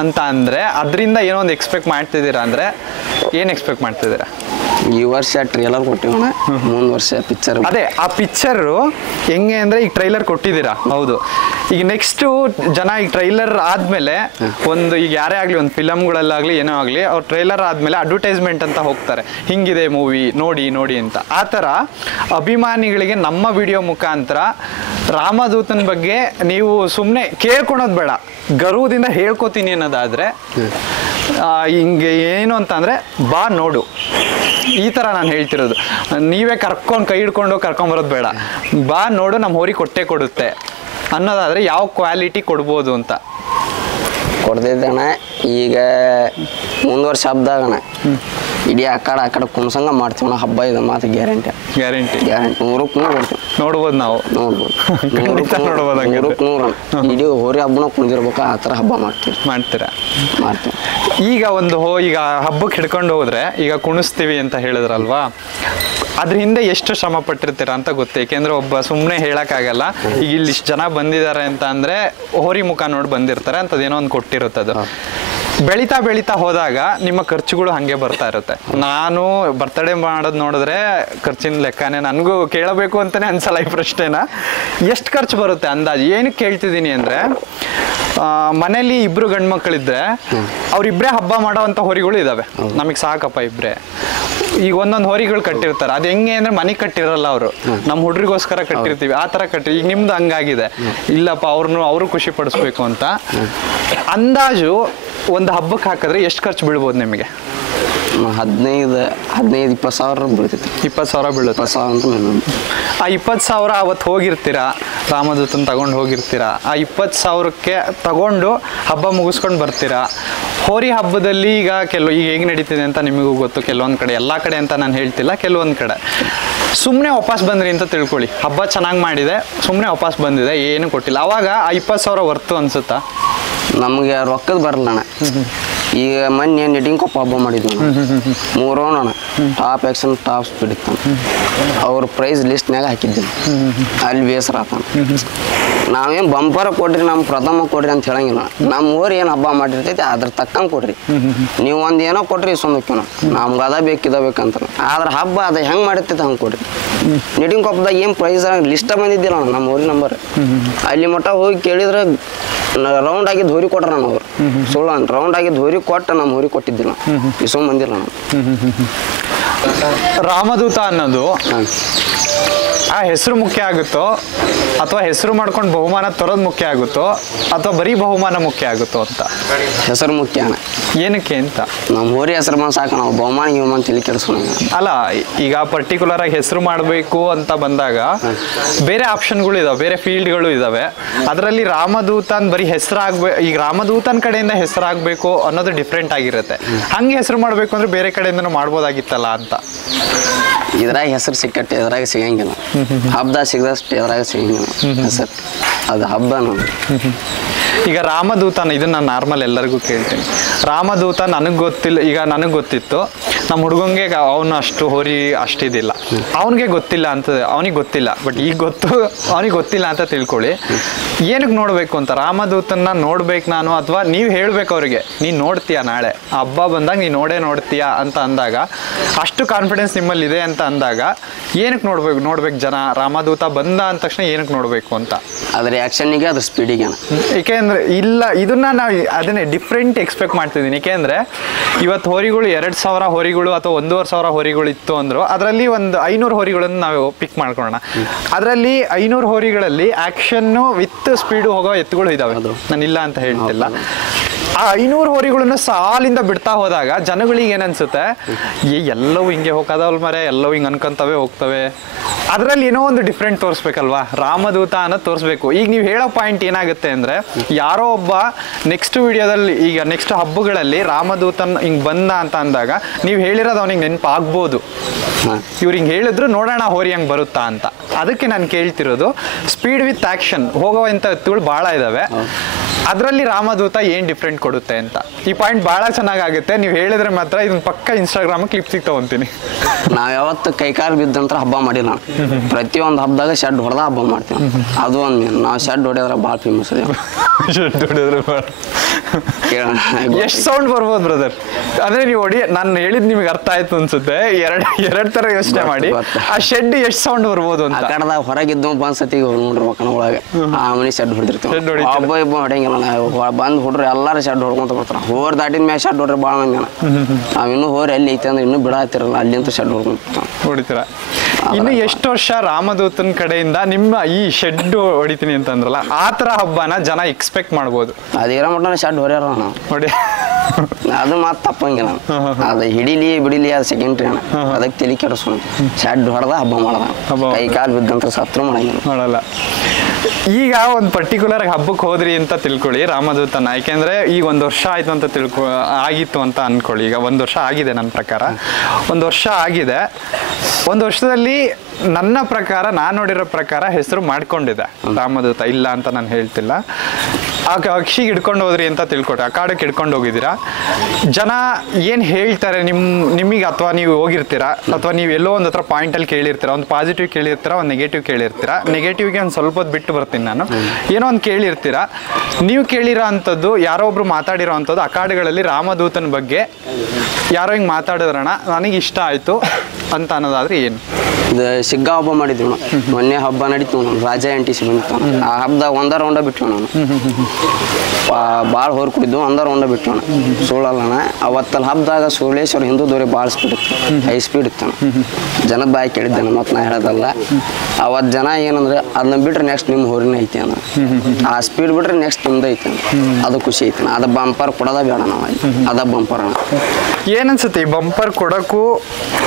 ಅಂತ ಅಂದರೆ ಅದರಿಂದ ಏನೋ ಒಂದು ಎಕ್ಸ್ಪೆಕ್ಟ್ ಮಾಡ್ತಿದ್ದೀರಾ? ಅಂದರೆ ಏನು ಎಕ್ಸ್ಪೆಕ್ಟ್ ಮಾಡ್ತಿದ್ದೀರಾ? ಈ ವರ್ಷ ಟ್ರೇಲರ್ ಕೊಟ್ಟಿವಣ, ಮುಂದ್ ವರ್ಷ ಪಿಕ್ಚರ್. ಅದೇ ಆ ಪಿಕ್ಚರು ಹೆಂಗೆ ಅಂದ್ರೆ ಈಗ ಟ್ರೈಲರ್ ಕೊಟ್ಟಿದ್ದೀರಾ, ಹೌದು. ಈಗ ನೆಕ್ಸ್ಟು ಜನ ಈಗ ಟ್ರೈಲರ್ ಆದ್ಮೇಲೆ ಒಂದು, ಈಗ ಯಾರೇ ಆಗಲಿ ಒಂದು ಫಿಲಮ್ಗಳಲ್ಲಾಗಲಿ ಏನೋ ಆಗಲಿ, ಅವ್ರು ಟ್ರೈಲರ್ ಆದ್ಮೇಲೆ ಅಡ್ವರ್ಟೈಸ್ಮೆಂಟ್ ಅಂತ ಹೋಗ್ತಾರೆ, ಹಿಂಗಿದೆ ಮೂವಿ ನೋಡಿ ಅಂತ. ಆ ಥರ ಅಭಿಮಾನಿಗಳಿಗೆ ನಮ್ಮ ವಿಡಿಯೋ ಮುಖಾಂತರ ರಾಮದೂತನ ಬಗ್ಗೆ ನೀವು ಸುಮ್ಮನೆ ಕೇಳ್ಕೊಳೋದು ಬೇಡ, ಗರ್ವದಿಂದ ಹೇಳ್ಕೊತೀನಿ ಅನ್ನೋದಾದ್ರೆ ಹಿಂಗೆ ಏನು ಅಂತ ಅಂದರೆ ಬಾ ನೋಡು, ಈ ಥರ ನಾನು ಹೇಳ್ತಿರೋದು. ನೀವೇ ಕೈ ಹಿಡ್ಕೊಂಡು ಕರ್ಕೊಂಬರೋದು ಬೇಡ, ಬಾ ನೋಡು, ನಮ್ಮ ಹೋರಿ ಕೊಡುತ್ತೆ ಅನ್ನೋದಾದರೆ ಯಾವ ಕ್ವಾಲಿಟಿ ಕೊಡ್ಬೋದು ಅಂತ ಕೊಡ್ತಿದ್ದಣ್ಣ. ಈಗ ಮುಂದ್ ವರ್ಷ ಹಬ್ಬದಾಗಣ ಇಡೀ ಆ ಕಡೆ ಕುಣ್ಸಂಗ ಮಾಡ್ತೀವಣ್ಣ ಹಬ್ಬ. ಇದು ಮಾತು ಗ್ಯಾರಂಟಿ 100ಕ್ಕೆ 100 ಕೊಡ್ತೀವಿ. ನೋಡ್ಬೋದು ನಾವು. ನೋಡ್ಬೋದು. ಖಂಡಿತ ನೋಡ್ಬೋದು ಹಂಗಿದ್ರೆ. 100 ಇಡೀ ಹೋರಿ ಹಬ್ಬನ ಕುಣಿದಿರ್ಬೇಕು, ಆ ಥರ ಹಬ್ಬ ಮಾಡ್ತೀವಿ. ಮಾಡ್ತೀರಾ? ಮಾಡ್ತೀವಿ. ಈಗ ಈಗ ಹಬ್ಬಕ್ಕೆ ಹಿಡ್ಕೊಂಡು ಹೋದ್ರೆ ಈಗ ಕುಣಿಸ್ತೀವಿ ಅಂತ ಹೇಳಿದ್ರಲ್ವಾ, ಅದ್ರ ಹಿಂದೆ ಎಷ್ಟು ಶ್ರಮ ಪಟ್ಟಿರ್ತೀರಾ ಅಂತ ಗೊತ್ತು. ಏಕೆಂದ್ರೆ ಒಬ್ಬ ಸುಮ್ಮನೆ ಹೇಳಕ್ಕಾಗಲ್ಲ. ಈಗ ಇಲ್ಲಿ ಇಷ್ಟು ಜನ ಬಂದಿದ್ದಾರೆ ಅಂತ ಅಂದ್ರೆ ಹೋರಿ ಮುಖ ನೋಡಿ ಬಂದಿರ್ತಾರೆ ಅಂತದೇನೋ ಒಂದು ಕೊಟ್ಟಿರುತ್ತೆ. ಅದು ಬೆಳೀತಾ ಬೆಳೀತಾ ಹೋದಾಗ ನಿಮ್ಮ ಖರ್ಚುಗಳು ಹಂಗೆ ಬರ್ತಾ ಇರುತ್ತೆ. ನಾನು ಬರ್ತಡೇ ಮಾಡೋದು ನೋಡಿದ್ರೆ ಖರ್ಚಿನ ಲೆಕ್ಕನೇ ನನಗೂ ಕೇಳಬೇಕು ಅಂತಾನೆ ಅನ್ಸಲ್ಲ ಈ ಪ್ರಶ್ನೆನ. ಎಷ್ಟು ಖರ್ಚು ಬರುತ್ತೆ ಅಂದಾಜು? ಏನಕ್ಕೆ ಕೇಳ್ತಿದ್ದೀನಿ ಅಂದ್ರೆ, ಮನೇಲಿ ಇಬ್ರು ಗಂಡು ಮಕ್ಕಳಿದ್ರೆ ಅವ್ರಿಬ್ರೇ ಹಬ್ಬ ಮಾಡೋವಂಥ ಹೋರಿಗಳು ಇದಾವೆ. ನಮಗೆ ಸಾಕಪ್ಪ ಇಬ್ರೇ. ಈಗ ಒಂದೊಂದು ಹೋರಿಗಳು ಕಟ್ಟಿರ್ತಾರೆ. ಅದು ಹೆಂಗೆ ಅಂದ್ರೆ ಮನೆಗೆ ಕಟ್ಟಿರಲ್ಲ ಅವರು, ನಮ್ಮ ಹುಡ್ರಿಗೋಸ್ಕರ ಕಟ್ಟಿರ್ತೀವಿ, ಆ ಥರ ಕಟ್ಟಿ. ಈಗ ನಿಮ್ದು ಹಂಗಾಗಿದೆ. ಇಲ್ಲಪ್ಪ ಅವರು ಖುಷಿ ಪಡಿಸ್ಬೇಕು ಅಂತ. ಅಂದಾಜು ಒಂದು ಹಬ್ಬಕ್ಕೆ ಹಾಕಿದ್ರೆ ಎಷ್ಟು ಖರ್ಚು ಬೀಳ್ಬೋದು ನಿಮಗೆ? 15-20 ಸಾವಿರ ಬೀಳ್ತೈತಿ. 20 ಸಾವಿರ ಬೀಳುತ್ತೆ. 20 ಸಾವಿರ ಅಂತ minimum. ಆ 20 ಸಾವಿರ ಅವತ್ತು ಹೋಗಿರ್ತೀರಾ, ರಾಮದೂತನ ತಗೊಂಡು ಹೋಗಿರ್ತೀರಾ. ಆ 20 ಸಾವಿರಕ್ಕೆ ತಗೊಂಡು ಹಬ್ಬ ಮುಗಿಸ್ಕೊಂಡು ಬರ್ತೀರಾ. ಹೋರಿ ಹಬ್ಬದಲ್ಲಿ ಈಗ ಈಗ ಹೇಗೆ ನಡೀತಿದೆ ಅಂತ ನಿಮಗೂ ಗೊತ್ತು. ಕೆಲವೊಂದು ಕಡೆ, ಎಲ್ಲ ಕಡೆ ಅಂತ ನಾನು ಹೇಳ್ತಿಲ್ಲ, ಕೆಲವೊಂದು ಕಡೆ ಸುಮ್ಮನೆ ವಾಪಸ್ ಬಂದ್ರಿ ಅಂತ ತಿಳ್ಕೊಳ್ಳಿ. ಹಬ್ಬ ಚೆನ್ನಾಗಿ ಮಾಡಿದೆ, ಸುಮ್ಮನೆ ವಾಪಸ್ ಬಂದಿದೆ, ಏನು ಕೊಟ್ಟಿಲ್ಲ. ಅವಾಗ ಆ 20 ಸಾವಿರ ವರ್ತು ಅನ್ಸುತ್ತಾ? ನಮಗೆ ರೊಕ್ಕದ ಬರಲ್ಲ ಅಣ್ಣ. ಈಗ ಮೊನ್ನೆ ನೆಟಿಂಗ್ ಕೊಪ್ಪ ಹಬ್ಬ ಮಾಡಿದ್ವಿ ಅಣ್ಣ. 3 ರೌಂಡ್ ಅಣ್ಣ, ಟಾಪ್ ಆ್ಯಕ್ಷನ್ ಟಾಪ್ ಸ್ಪೀಡ್ ಇತ್ತು. ಅವ್ರ ಪ್ರೈಸ್ ಲಿಸ್ಟ್ನಾಗ ಹಾಕಿದ್ದೀನಿ. ಅಲ್ಲಿ ಬೇಸರ ಆತ. ನಾವೇನು ಬಂಪರ ಕೊಡ್ರಿ, ನಮ್ಮ ಪ್ರಥಮ ಕೊಡ್ರಿ ಅಂತ ಹೇಳಂಗಿಲ್ಲ. ನಮ್ಮ ಊರು ಏನು ಹಬ್ಬ ಮಾಡಿರ್ತೈತಿ ಅದ್ರ ತಕ್ಕಂಗೆ ಕೊಡ್ರಿ. ನೀವು ಒಂದು ಏನೋ ಕೊಟ್ರಿ ಸುಮ್ಮಕ್ಕೇನೋ ನಮ್ಗೆ ಅದ ಬೇಕಿದ ಬೇಕಂತ. ಆದ್ರೆ ಹಬ್ಬ ಅದು ಹೆಂಗೆ ಮಾಡಿರ್ತೈತೆ ಹಂಗೆ ಕೊಡ್ರಿ. ನೆಟಿಂಗ್ ಕೊಪ್ಪದಾಗ ಏನು ಪ್ರೈಸ್ ಲಿಸ್ಟ ಬಂದಿದ್ದಿಲ್ಲ ಅಣ್ಣ, ನಮ್ಮ ಊರಿನ ನಂಬರ್. ಅಲ್ಲಿ ಮಟ್ಟ ಹೋಗಿ ಕೇಳಿದ್ರೆ ರೌಂಡ್ ಆಗಿದ್ದು ಹೋರಿ ಕೊಟ್ರ ನಾನು. ಅವ್ರು ಸುಳ್ಳು ರೌಂಡ್ ಆಗಿದ್ದು ಹೋರಿ ಕೊಟ್ಟು ನಮ್ಮ ಹೋರಿ ಕೊಟ್ಟಿದ್ದಿಲ್ಲ. ಇಸೋ ಬಂದಿಲ್ಲ ನಾನು. ರಾಮದೂತ ಅನ್ನೋದು ಆ ಹೆಸರು ಮುಖ್ಯ ಆಗುತ್ತೋ, ಅಥವಾ ಹೆಸರು ಮಾಡ್ಕೊಂಡು ಬಹುಮಾನ ತರೋದು ಮುಖ್ಯ ಆಗುತ್ತೋ, ಅಥವಾ ಬರೀ ಬಹುಮಾನ ಮುಖ್ಯ ಆಗುತ್ತೋ ಅಂತ? ಹೆಸರು ಮುಖ್ಯ ಅಣ್ಣ. ಏನಕ್ಕೆ ಅಂತ? ನಮ್ಮ ಹೋರಿ ಹೆಸರು ಬಂದು ಸಾಕು, ನಾವು ಬಹುಮಾನ ತಿಳಿ ಕೆಡಿಸೋಣ. ಅಲ್ಲ, ಈಗ ಪರ್ಟಿಕ್ಯುಲರ್ ಆಗಿ ಹೆಸರು ಮಾಡಬೇಕು ಅಂತ ಬಂದಾಗ ಬೇರೆ ಆಪ್ಷನ್ಗಳು ಇದಾವೆ, ಬೇರೆ ಫೀಲ್ಡ್ಗಳು ಇದಾವೆ. ಅದರಲ್ಲಿ ರಾಮದೂತನ್ ಬರೀ ಹೆಸರಾಗಬೇಕು, ಈಗ ರಾಮದೂತನ್ ಕಡೆಯಿಂದ ಹೆಸರಾಗಬೇಕು ಅನ್ನೋದು ಡಿಫ್ರೆಂಟ್ ಆಗಿರುತ್ತೆ. ಹಂಗೆ ಹೆಸರು ಮಾಡಬೇಕು ಅಂದ್ರೆ ಬೇರೆ ಕಡೆಯಿಂದನೂ ಮಾಡ್ಬೋದಾಗಿತ್ತಲ್ಲ ಅಂತ. ಇದ್ರಾಗ ಹೆಸರು ಸಿಕ್ಕಟ್ಟೆ, ಎದ್ರಾಗ ಸಿಗಂಗಿಲ್ಲ. ಹಬ್ಬದಾಗ ಸಿಗದಷ್ಟು ಎದ್ರಾಗ ಸಿಗಂಗಿಲ್ಲ ಹೆಸರು. ಅದು ಹಬ್ಬ ನಮ್ದು. ಈಗ ರಾಮದೂತನ, ಇದನ್ನ ನಾನು ನಾರ್ಮಲ್ ಎಲ್ಲರಿಗೂ ಕೇಳ್ತೀನಿ. ರಾಮದೂತ ನನಗೆ ಗೊತ್ತಿಲ್ಲ. ಈಗ ನನಗೆ ಗೊತ್ತಿತ್ತು, ನಮ್ಮ ಹುಡುಗಂಗೆ ಅವನು ಅಷ್ಟು ಹೋರಿ ಅಷ್ಟಿದಿಲ್ಲ, ಅವನಿಗೆ ಗೊತ್ತಿಲ್ಲ ಅಂತ. ಅವನಿಗೆ ಗೊತ್ತಿಲ್ಲ, ಬಟ್ ಈಗ ಗೊತ್ತು, ಅವನಿಗೆ ಗೊತ್ತಿಲ್ಲ ಅಂತ ತಿಳ್ಕೊಳ್ಳಿ. ಏನಕ್ಕೆ ನೋಡಬೇಕು ಅಂತ ರಾಮದೂತನ್ನ ನೋಡ್ಬೇಕು ನಾನು, ಅಥವಾ ನೀವು ಹೇಳ್ಬೇಕು ಅವ್ರಿಗೆ ನೀನು ನೋಡ್ತೀಯಾ ನಾಳೆ ಹಬ್ಬ ಬಂದಾಗ ನೀನು ನೋಡ್ತೀಯಾ ಅಂತ ಅಂದಾಗ, ಅಷ್ಟು ಕಾನ್ಫಿಡೆನ್ಸ್ ನಿಮ್ಮಲ್ಲಿ ಇದೆ ಅಂತ ಅಂದಾಗ ಏನಕ್ಕೆ ನೋಡ್ಬೇಕು ಜನ? ರಾಮದೂತ ಬಂದ ಅಂದ ತಕ್ಷಣ ಏನಕ್ಕೆ ನೋಡಬೇಕು ಅಂತ? ಅದ್ರ ಆ್ಯಕ್ಷನ್ನಿಗೆ ಅದ್ರ ಸ್ಪೀಡಿಗೆ. ಏಕೆಂದ್ರೆ ಇಲ್ಲ, ಇದನ್ನ ನಾವು ಅದನ್ನೇ ಡಿಫ್ರೆಂಟ್ ಎಕ್ಸ್ಪೆಕ್ಟ್ ಮಾಡ್ತಿದ್ದೀನಿ. ಏಕೆಂದ್ರೆ ಇವತ್ತು ಹೋರಿಗಳು 2000 ಹೋರಿಗಳು ಅಥವಾ 1500 ಹೋರಿಗಳು ಇತ್ತು ಅಂದ್ರು, ಅದರಲ್ಲಿ ಒಂದು 500 ಹೋರಿಗಳನ್ನು ನಾವು ಪಿಕ್ ಮಾಡ್ಕೊಳ್ಳೋಣ. ಅದರಲ್ಲಿ 500 ಹೋರಿಗಳಲ್ಲಿ ಆಕ್ಷನ್ನು ವಿತ್ ಸ್ಪೀಡು ಹೋಗೋ ಎತ್ತುಗಳು ಇದಾವೆ, ನಾನು ಇಲ್ಲ ಅಂತ ಹೇಳ್ತಿಲ್ಲ. ಆ 500 ಹೋರಿಗಳನ್ನು ಸಾಲಿಂದ ಬಿಡ್ತಾ ಹೋದಾಗ ಜನಗಳಿಗೆ ಏನನ್ಸುತ್ತೆ, ಎಲ್ಲವೂ ಹಿಂಗೆ ಹೋಗೋದವಲ್ ಮರೆ, ಎಲ್ಲವೂ ಹಿಂಗೆ ಅನ್ಕೊಂತವೆ ಹೋಗ್ತವೆ. ಅದರಲ್ಲಿ ಏನೋ ಒಂದು ಡಿಫ್ರೆಂಟ್ ತೋರಿಸ್ಬೇಕಲ್ವಾ, ರಾಮದೂತ ಅನ್ನೋದು ತೋರಿಸ್ಬೇಕು. ಈಗ ನೀವು ಹೇಳೋ ಪಾಯಿಂಟ್ ಏನಾಗುತ್ತೆ ಅಂದರೆ, ಯಾರೋ ಒಬ್ಬ ನೆಕ್ಸ್ಟ್ ವಿಡಿಯೋದಲ್ಲಿ, ಈಗ ನೆಕ್ಸ್ಟ್ ಹಬ್ಬಗಳಲ್ಲಿ ರಾಮದೂತನ್ ಹಿಂಗೆ ಬಂದ ಅಂತ ಅಂದಾಗ ನೀವು ಹೇಳಿರೋದು ಅವನಿಗೆ ನೆನಪಾಗ್ಬೋದು. ಇವ್ರು ಹಿಂಗೆ ಹೇಳಿದ್ರು ನೋಡೋಣ ಹೋರಿ ಹಂಗೆ ಬರುತ್ತಾ ಅಂತ. ಅದಕ್ಕೆ ನಾನು ಕೇಳ್ತಿರೋದು, ಸ್ಪೀಡ್ ವಿತ್ ಆ್ಯಕ್ಷನ್ ಹೋಗೋವಂಥ ಎತ್ತುಗಳು ಭಾಳ ಇದ್ದಾವೆ, ಅದರಲ್ಲಿ ರಾಮದೂತ ಏನು ಡಿಫ್ರೆಂಟ್ ಕೊಡುತ್ತೆ ಅಂತ. ಈ ಪಾಯಿಂಟ್ ಭಾಳ ಚೆನ್ನಾಗಾಗುತ್ತೆ, ನೀವು ಹೇಳಿದ್ರೆ ಮಾತ್ರ ಇದನ್ನ ಪಕ್ಕ ಇನ್ಸ್ಟಾಗ್ರಾಮ್ ಕ್ಲಿಪ್ಸಿಗೆ ತೊಗೊತೀನಿ. ನಾವು ಯಾವತ್ತು ಕೈಕಾಲು ಬಿದ್ದಂತ್ರ ಹಬ್ಬ ಮಾಡಿಲ್ಲ. ಪ್ರತಿಯೊಂದು ಹಬ್ಬದಾಗ ಶೆಡ್ ಹೊಡೆದ ಹಬ್ಬ ಮಾಡ್ತೀವಿ. ಅದು ಒಂದು ಮೇನ್. ನಾವು ಶೆಡ್ ಹೊಡೆಯೋದ್ರೆ ಭಾಳ ಫೇಮಸ್ ಇದೆ. ಶೆಡ್ ಹೊಡೆಯೋದ್ರೆ ಭಾಳ ಎಷ್ಟು ಸೌಂಡ್ ಬರ್ಬೋದು ಬ್ರದರ್? ಅಂದ್ರೆ ನೀವು ನಾನು ಹೇಳಿದ್ ನಿಮಗೆ ಅರ್ಥ ಆಯ್ತು ಅನ್ಸುತ್ತೆ. ಎರಡು ತರ ಯೋಚನೆ ಮಾಡಿ, ಆ ಶೆಡ್ ಎಷ್ಟು ಸೌಂಡ್ ಬರ್ಬೋದು ಅಂತ. ಆ ಕಡೆದಾಗ ಹೊರಗಿದ್ದು ಬಂದ್ ಸತಿಗೆ ನೋಡಿರ್ಬೇಕನ ಒಳಗೆ ಆ ಮನೆ ಶೆಡ್ ಹೊಡೆದಿರ್ತೀವಿ. ಹಬ್ಬ ಹೊಡೆಯಂಗಿಲ್ಲ. ಬಂದ್ ಹುಡ್ರು ಎಲ್ಲಾರು ಶೆಡ್ ಹೊಡ್ಕೊಂತ ಬರ್ತಾರ. ಹೋರ್ ದಾಟಿದ ಮ್ಯಾಗ ಶೆಡ್ ಹೊಡ್ರಿ ಭಾಳ ಮಂದಿ. ನಾವ್ ಇನ್ನೂ ಹೋರಿ ಎಲ್ಲಿ ಐತೆ ಅಂದ್ರೆ ಇನ್ನೂ ಬಿಡಾತಿರಲ್ಲ, ಅಲ್ಲಿಂತ ಶೆಡ್ ಹೊಡ್ಕೊಂತ ಹೊಡಿತೀರ. ಇನ್ನು ಎಷ್ಟು ವರ್ಷ ರಾಮದೂತನ ಕಡೆಯಿಂದ ನಿಮ್ಮ ಈ ಶೆಡ್ ಹೊಡಿತೀನಿ ಅಂತಂದ್ರಲ್ಲ, ಆ ತರ ಹಬ್ಬನ ಜನ ಎಕ್ಸ್ಪೆಕ್ಟ್ ಮಾಡ್ಬೋದು? ಅದೇರೋ ಮಟ್ಟ ಶೆಡ್ ಹೊಡ್ಯಾರ ನಾವು ಹೊಡಿ, ಅದು ಮಾತು ತಪ್ಪಂಗಿಲ್ಲ. ಅದು ಹಿಡಿಲಿ ಬಿಡಿಲಿ ಅದು ಸೆಕೆಂಡ್ರಿ ಅಣ್ಣ. ಅದಕ್ಕೆ ತಲೆ ಕೆಡಿಸೋಣ. ಶೆಡ್ ಹೊಡೆದ ಹಬ್ಬ ಮಾಡ್ದ, ಕೈ ಕಾಲು ಬಿದ್ದಂತ ಸತ್ರು ಮಾಡಂಗಿಲ್ಲ. ಮಾಡಲ್ಲ. ಈಗ ಒಂದು ಪರ್ಟಿಕ್ಯುಲರ್ ಹಬ್ಬಕ್ಕೆ ಹೋದ್ರಿ ಅಂತ ತಿಳ್ಕೊಳ್ಳಿ ರಾಮದೂತನ, ಯಾಕೆಂದ್ರೆ ಈಗ 1 ವರ್ಷ ಆಯ್ತು ಅಂತ ಆಗಿತ್ತು ಅಂತ ಅನ್ಕೊಳ್ಳಿ. ಈಗ 1 ವರ್ಷ ಆಗಿದೆ ನನ್ನ ಪ್ರಕಾರ, 1 ವರ್ಷ ಆಗಿದೆ. 1 ವರ್ಷದಲ್ಲಿ ನನ್ನ ಪ್ರಕಾರ, ನಾನು ನೋಡಿರೋ ಪ್ರಕಾರ ಹೆಸರು ಮಾಡ್ಕೊಂಡಿದೆ ರಾಮದೂತ, ಇಲ್ಲ ಅಂತ ನಾನು ಹೇಳ್ತಿಲ್ಲ. ಅಕ್ಷಿಗೆ ಹಿಡ್ಕೊಂಡು ಹೋದ್ರಿ ಅಂತ ತಿಳ್ಕೊಟ್ರೆ, ಅಖಾಡಕ್ಕೆ ಹಿಡ್ಕೊಂಡು ಹೋಗಿದ್ದೀರಾ. ಜನ ಏನು ಹೇಳ್ತಾರೆ ನಿಮಗೆ, ಅಥವಾ ನೀವು ಹೋಗಿರ್ತೀರಾ, ಅಥವಾ ನೀವು ಎಲ್ಲೋ ಒಂದು ಹತ್ರ ಪಾಯಿಂಟಲ್ಲಿ ಕೇಳಿರ್ತೀರ, ಒಂದು ಪಾಸಿಟಿವ್ ಕೇಳಿರ್ತೀರ, ಒಂದು ನೆಗೆಟಿವ್ ಕೇಳಿರ್ತೀರ. ನೆಗೆಟಿವ್ಗೆ ಒಂದು ಸ್ವಲ್ಪ ಹೊತ್ತು ಬಿಟ್ಟು ಬರ್ತೀನಿ ನಾನು. ಏನೋ ಒಂದು ಕೇಳಿರ್ತೀರ, ನೀವು ಕೇಳಿರೋ ಅಂಥದ್ದು, ಯಾರೋ ಒಬ್ರು ಮಾತಾಡಿರೋ ಅಂಥದ್ದು ಅಖಾಡಗಳಲ್ಲಿ ರಾಮದೂತನ ಬಗ್ಗೆ ಯಾರೋ ಹಿಂಗೆ ಮಾತಾಡಿದ್ರಣ ನನಗೆ ಇಷ್ಟ ಆಯಿತು ಅಂತ ಅನ್ನೋದಾದ್ರೆ ಏನು? ಇದು ಸಿಗ್ಗ ಹಬ್ಬ ಮಾಡಿದ್ವಿ ನಾವು, ಮೊನ್ನೆ ಹಬ್ಬ ನಡೀತು ನಾವು, ರಾಜ ಎಂಟಿಸಿ ಬಂದಿತ್ತು. ಆ ಹಬ್ಬದಾಗ 1 ರೌಂಡ ಬಿಟ್ಟು ನಾನು ಭಾಳ ಹೊರ ಕುಡಿದ್ವು, 1 ರೌಂಡ ಬಿಟ್ಟು ಸುಳ್ಳಲ್ಲಣ. ಅವತ್ತಲ್ಲಿ ಹಬ್ಬದಾಗ ಸೋಳೇಶ್ವರ ಹಿಂದೂದವ್ರಿಗೆ ಭಾಳ ಸ್ಪೀಡ್ ಇತ್ತು, ಹೈ ಸ್ಪೀಡ್ ಇತ್ತು. ಜನದ ಬಾಯಿ ಕೇಳಿದ್ದೇನೆ, ಮತ್ತು ನಾ ಹೇಳೋದಲ್ಲ. ಅವತ್ತು ಜನ ಏನಂದ್ರೆ ಅದನ್ನ ಬಿಟ್ರೆ ನೆಕ್ಸ್ಟ್ ನಿಮ್ಮ ಹೊರಿನ ಐತಿ ಅನ್ನ, ಆ ಸ್ಪೀಡ್ ಬಿಟ್ರೆ ನೆಕ್ಸ್ಟ್ ನಿಮ್ದು ಐತಿ ಅದು ಖುಷಿ ಐತಿ. ಅದು ಬಂಪರ್ ಕೊಡೋದ ಬೇಡ ನಾವು, ಅದ ಬಂಪರ್ ಅಣ್ಣ. ಏನನ್ಸುತ್ತೆ ಈ ಬಂಪರ್ ಕೊಡೋಕ್ಕೂ